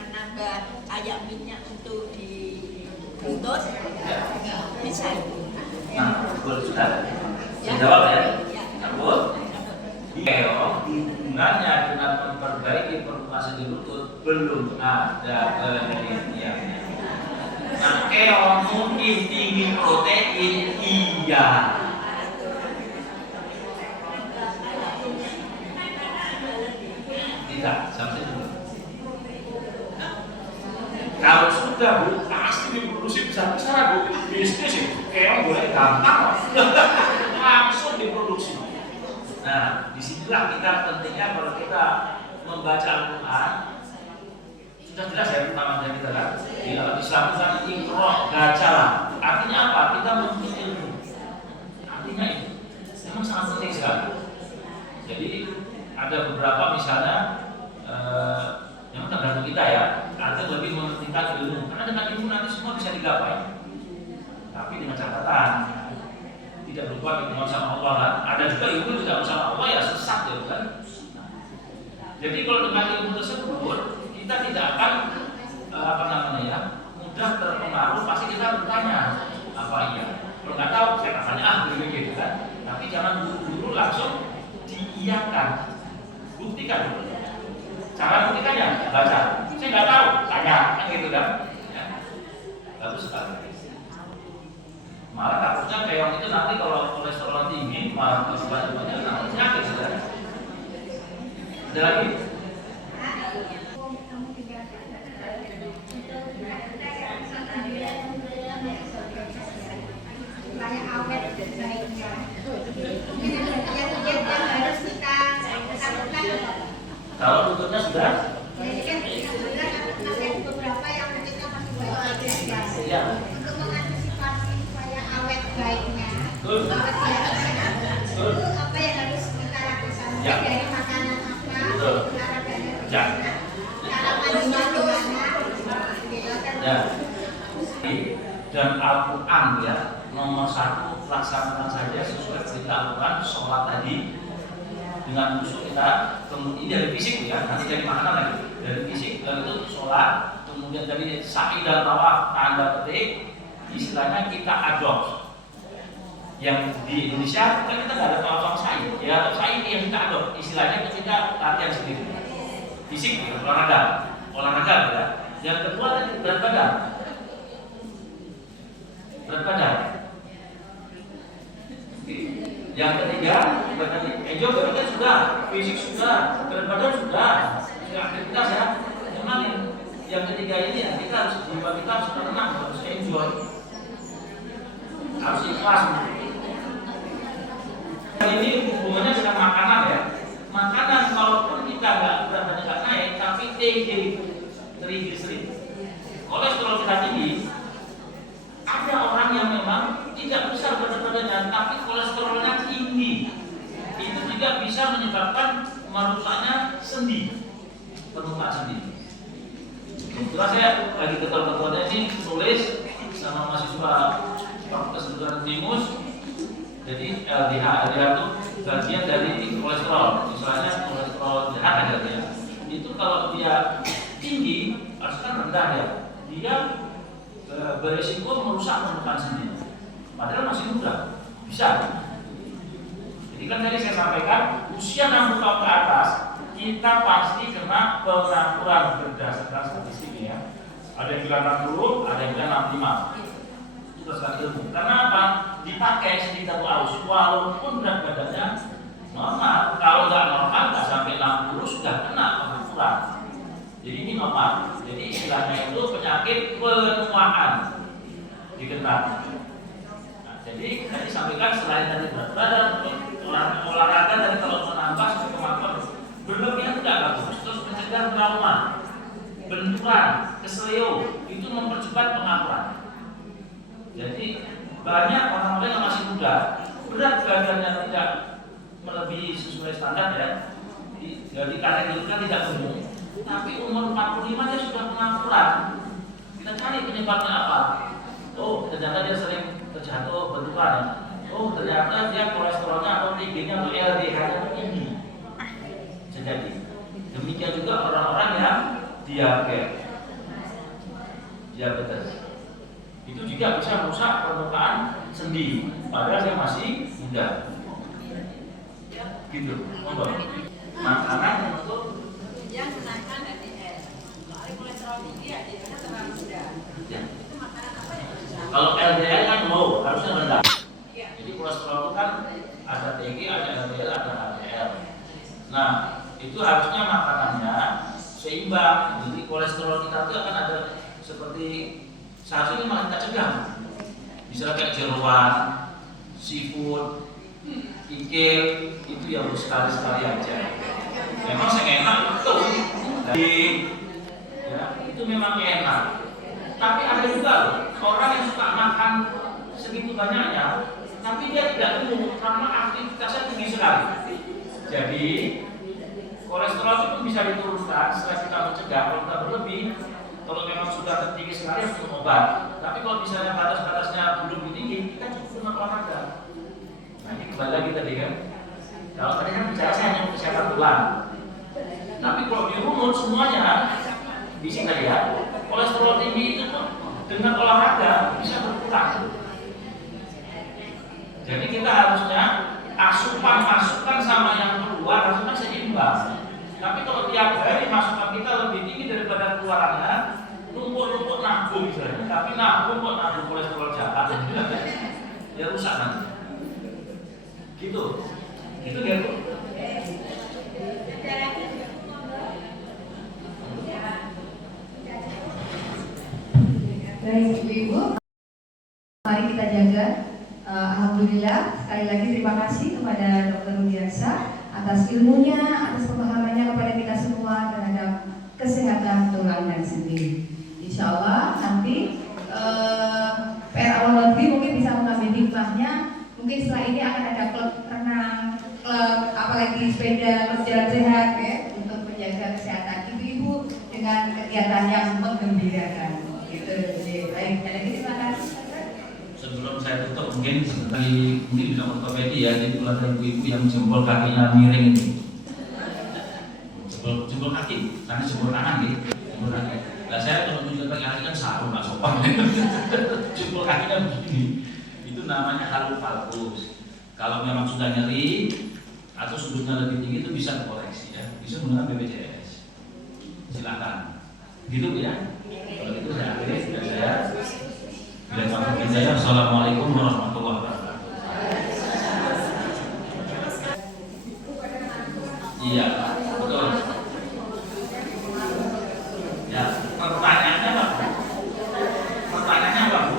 menambah ayam minyak untuk di lutut? Ya. Bisa. Nah, betul sudah. Saya jawab ya. Betul. Keong hubungannya dengan memperbaiki perluasan di lutut belum ada penelitiannya. Nah, keong mungkin tinggi protein, iya. Tidak, sampai dulu. Kalau sudah Bu, pasti diproduksi besar-besaran Bu. Bisnis itu keong boleh gampang langsung diproduksi. Nah, disinilah kita pentingnya kalau kita membaca Al-Quran, sudah jelas ya pertama dari kita kan. Di dalam Islam itu kan ikro, bacalah. Artinya apa? Kita menuntut ilmu. Artinya itu memang sangat penting sekali. Jadi ada beberapa misalnya yang tergantung kita ya. Ada lebih mementingkan ilmu. Karena dengan ilmu nanti semua bisa digapai. Tapi dengan catatan tidak berbuat dengan sama Allah kan. Ada juga ilmu tidak sama Allah ya sesat ya kan. Jadi kalau dengan ilmu tersebut kita tidak akan mudah terpengaruh. Pasti kita bertanya apa iya. Kalau nggak tahu saya tanya gitu kan. Tapi jangan buru-buru langsung diiyakan. Buktikan dulu. Cara buktikannya baca. Saya nggak tahu tanya kan gitu kan. Ya. Bagus sekali. Malah takutnya keong itu nanti kalau kolesterol tinggi malah banyak penyakit sudah. Ada lagi? Banyak awet baiknya. Yang harus kita lakukan. Kalau tutupnya sudah? Jadi kan ada beberapa yang kita masih baik. Iya. Untuk mengantisipasi supaya awet baiknya, Betul. awet baiknya, itu apa yang harus kita lakukan? Ya. Dari makanan apa? Betul. Olahraganya Ya. cara mandinya gimana? Gitu kan? Ya. Dan Al-Quran ya nomor 1 laksanakan saja sesuai perintah Al-Quran. Sholat tadi dengan khusyuk kita, kemudian dari fisik ya, nanti dari makanan lagi. Dari fisik dan itu sholat, kemudian dari sa'i dan tawaf tanda petik, istilahnya kita adopt. Yang di Indonesia kan kita nggak ada tawaf sama sa'i, ya sa'i ini yang kita adopt. Istilahnya kita latihan sendiri, fisik, olahraga ya. Yang kedua tadi berat badan. Yang ketiga, hijau berarti sudah, fisik sudah, berat badan sudah, aktivitas ya. Memang yang ketiga ini ya, kita harus jiwa kita harus tenang, harus enjoy, harus ikhlas. Ini hubungannya dengan makanan ya. Makanan kalaupun kita nggak naik, tapi triglycerid, kolesterol kita tinggi. Ada orang yang memang tidak besar berat badannya, tapi kolesterolnya tinggi. Itu juga bisa menyebabkan merusaknya sendi, permukaan sendi. Setelah saya lagi ketua-ketuanya ini tulis sama mahasiswa Fakultas Kedokteran Timus. Jadi LDH itu bagian dari kolesterol. Misalnya kolesterol jahat ada ya. Itu kalau dia tinggi, harus kan rendah ya. Dia beresiko merusak permukaan sendi. Padahal masih muda, bisa. Jadi kan tadi saya sampaikan usia 60 tahun ke atas kita pasti kena pengaturan berdasarkan statistiknya. Ada yang bilang 60, ada yang bilang 65. Itu berdasarkan ilmu. Karena apa? Dipakai sedikit aus. Walaupun berat badannya normal, kalau nggak normal nggak sampai 60 sudah kena pengaturan. Jadi ini normal. Jadi istilahnya itu penyakit penuaan dikenal. Nah, jadi tadi sampaikan selain dari berat badan, olahraga dari kalau menambah kemampuan berlebihan tidak bagus. Terus mencegah trauma, benturan, keselio itu mempercepat pengaturan. Jadi banyak orang-orang yang masih muda berat badannya tidak melebihi sesuai standar ya. Jadi kategorikan tidak umum. Tapi umur 45 dia sudah pengaturan. Kita cari penyebabnya apa. Oh, ternyata dia sering terjatuh benturan. Oh, ternyata dia kolesterolnya atau TG-nya atau LDH-nya tinggi. Jadi demikian juga orang-orang yang diabetes. Itu juga bisa merusak permukaan sendi, padahal dia masih muda. Gitu, monggo. Makanan untuk yang menaikkan LDL. Soalnya kolesterol tinggi LDL-nya terlalu rendah. ya. Itu makanan apa yang harus Kalau LDL kan low, harusnya rendah. Iya. Jadi kolesterol itu kan ada TG, ada LDL, ada HDL. Nah, itu harusnya makanannya seimbang. Jadi kolesterol kita itu akan ada seperti seharusnya malah kita cegah. Misalnya kayak jeroan, seafood, ikan, itu ya sekali-sekali aja. Memang saya enak itu, ya, itu memang enak. Tapi ada juga loh, orang yang suka makan segitu banyaknya, tapi dia tidak gemuk karena aktivitasnya tinggi sekali. Jadi kolesterol itu bisa diturunkan setelah kita mencegah. Kalau kita berlebih, kalau memang sudah tinggi sekali harus minum obat. Tapi kalau misalnya batas-batasnya belum tinggi, kita cukup dengan olahraga. Nah ini kembali lagi tadi kan. Kalau tadi kan bicara saya hanya kesehatan tulang. Tapi kalau dirunut semuanya, di sini tadi ya, kolesterol tinggi itu pun dengan olahraga bisa berkurang. Jadi kita harusnya asupan masukan sama yang keluar harusnya seimbang. Tapi kalau tiap hari masukan kita lebih tinggi daripada keluarannya, numpuk-numpuk nabung misalnya. Tapi nabung kok nabung kolesterol jahat, ya rusak nanti. Gitu, gitu ya Bu. Baik Ibu, mari kita jaga. Alhamdulillah, sekali lagi terima kasih kepada Dr. Rudiansa atas ilmunya, atas pemahamannya kepada kita semua terhadap kesehatan tulang dan sendi. Insya Allah nanti PR Awal Negeri mungkin bisa mengambil hikmahnya. Mungkin setelah ini akan ada klub renang, klub apalagi sepeda, klub jalan sehat ya, untuk menjaga kesehatan ibu-ibu dengan kegiatan yang menggembirakan. Gitu. Baik, ada lagi silakan. Sebelum saya tutup mungkin bisa ortopedi ya. Jadi kalau ada ibu-ibu yang jempol kakinya miring ini, jempol kaki, karena jempol tangan gitu, jempol kaki. Nah saya kalau menunjukkan kaki kan sarung nggak sopan. Jempol kakinya begini, itu namanya halus valgus. Kalau memang sudah nyeri atau sudutnya lebih tinggi itu bisa dikoreksi ya, bisa menggunakan BPJS. Silakan, gitu ya. Kalau itu saya akhiri, saya bila sampai kita ya. Assalamualaikum warahmatullahi wabarakatuh. Iya, betul. Ya, pertanyaannya apa? Pertanyaannya apa, Bu?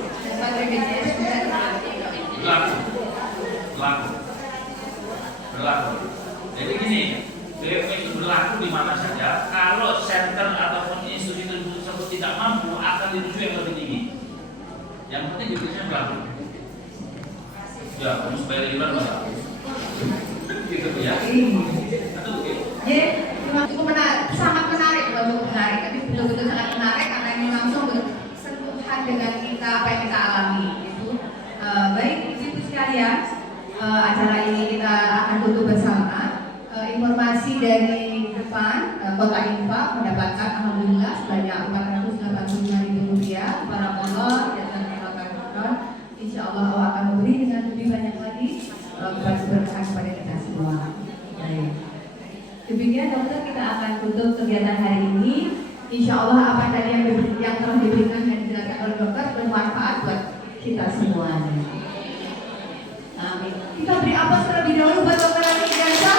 Berlaku. Jadi gini, BPJS itu berlaku di mana saja. Kalau center ataupun institusi tersebut tidak mampu, akan dirujuk yang lebih tinggi. Yang penting BPJS berlaku. Ya, kamu supaya libat bisa. Gitu ya. Atau begitu? Ya, cukup sangat menarik, bukan menarik, tapi betul-betul sangat menarik karena ini langsung bersentuhan dengan kita apa yang kita alami. Itu baik ibu sekalian, acara ini kita akan tutup bersama. Informasi dari depan Kota Infak mendapatkan alhamdulillah sebanyak Rp485.000 para donor dan donor. Insya Allah Allah akan memberi dengan lebih banyak lagi berkah kepada kita semua. Baik. Demikian dokter, kita akan tutup kegiatan hari ini. Insya Allah apa tadi yang telah diberikan dan dijelaskan oleh dokter bermanfaat buat kita semuanya. Amin. Kita beri apa terlebih dahulu buat dokter Rudiansa.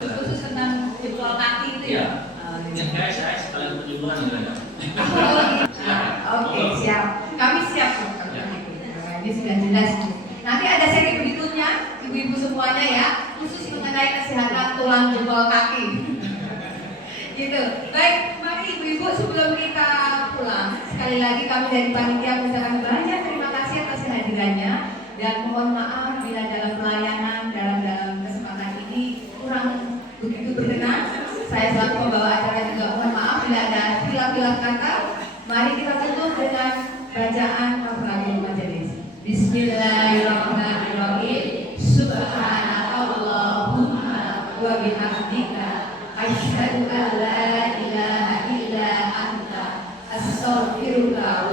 Khusus tentang jempol kaki itu ya. Saya sekalian penyuluhan ya. Oke, siap. Kami siap. Ini sudah jelas. Nanti ada seri berikutnya, ibu-ibu semuanya ya, khusus mengenai kesehatan tulang jempol kaki. Gitu. Baik, mari ibu-ibu sebelum kita pulang, sekali lagi kami dari panitia mengucapkan banyak terima kasih atas kehadirannya dan mohon maaf bila dalam pelayanan dalam kesempatan ini kurang begitu berkenan. Saya fadilah kata. Mari kita tutup dengan bacaan kafaratul majelis. Bismillahirrahmanirrahim. Subhanakallahumma wa bihamdika asyhadu an la ilaha illa anta astaghfiruka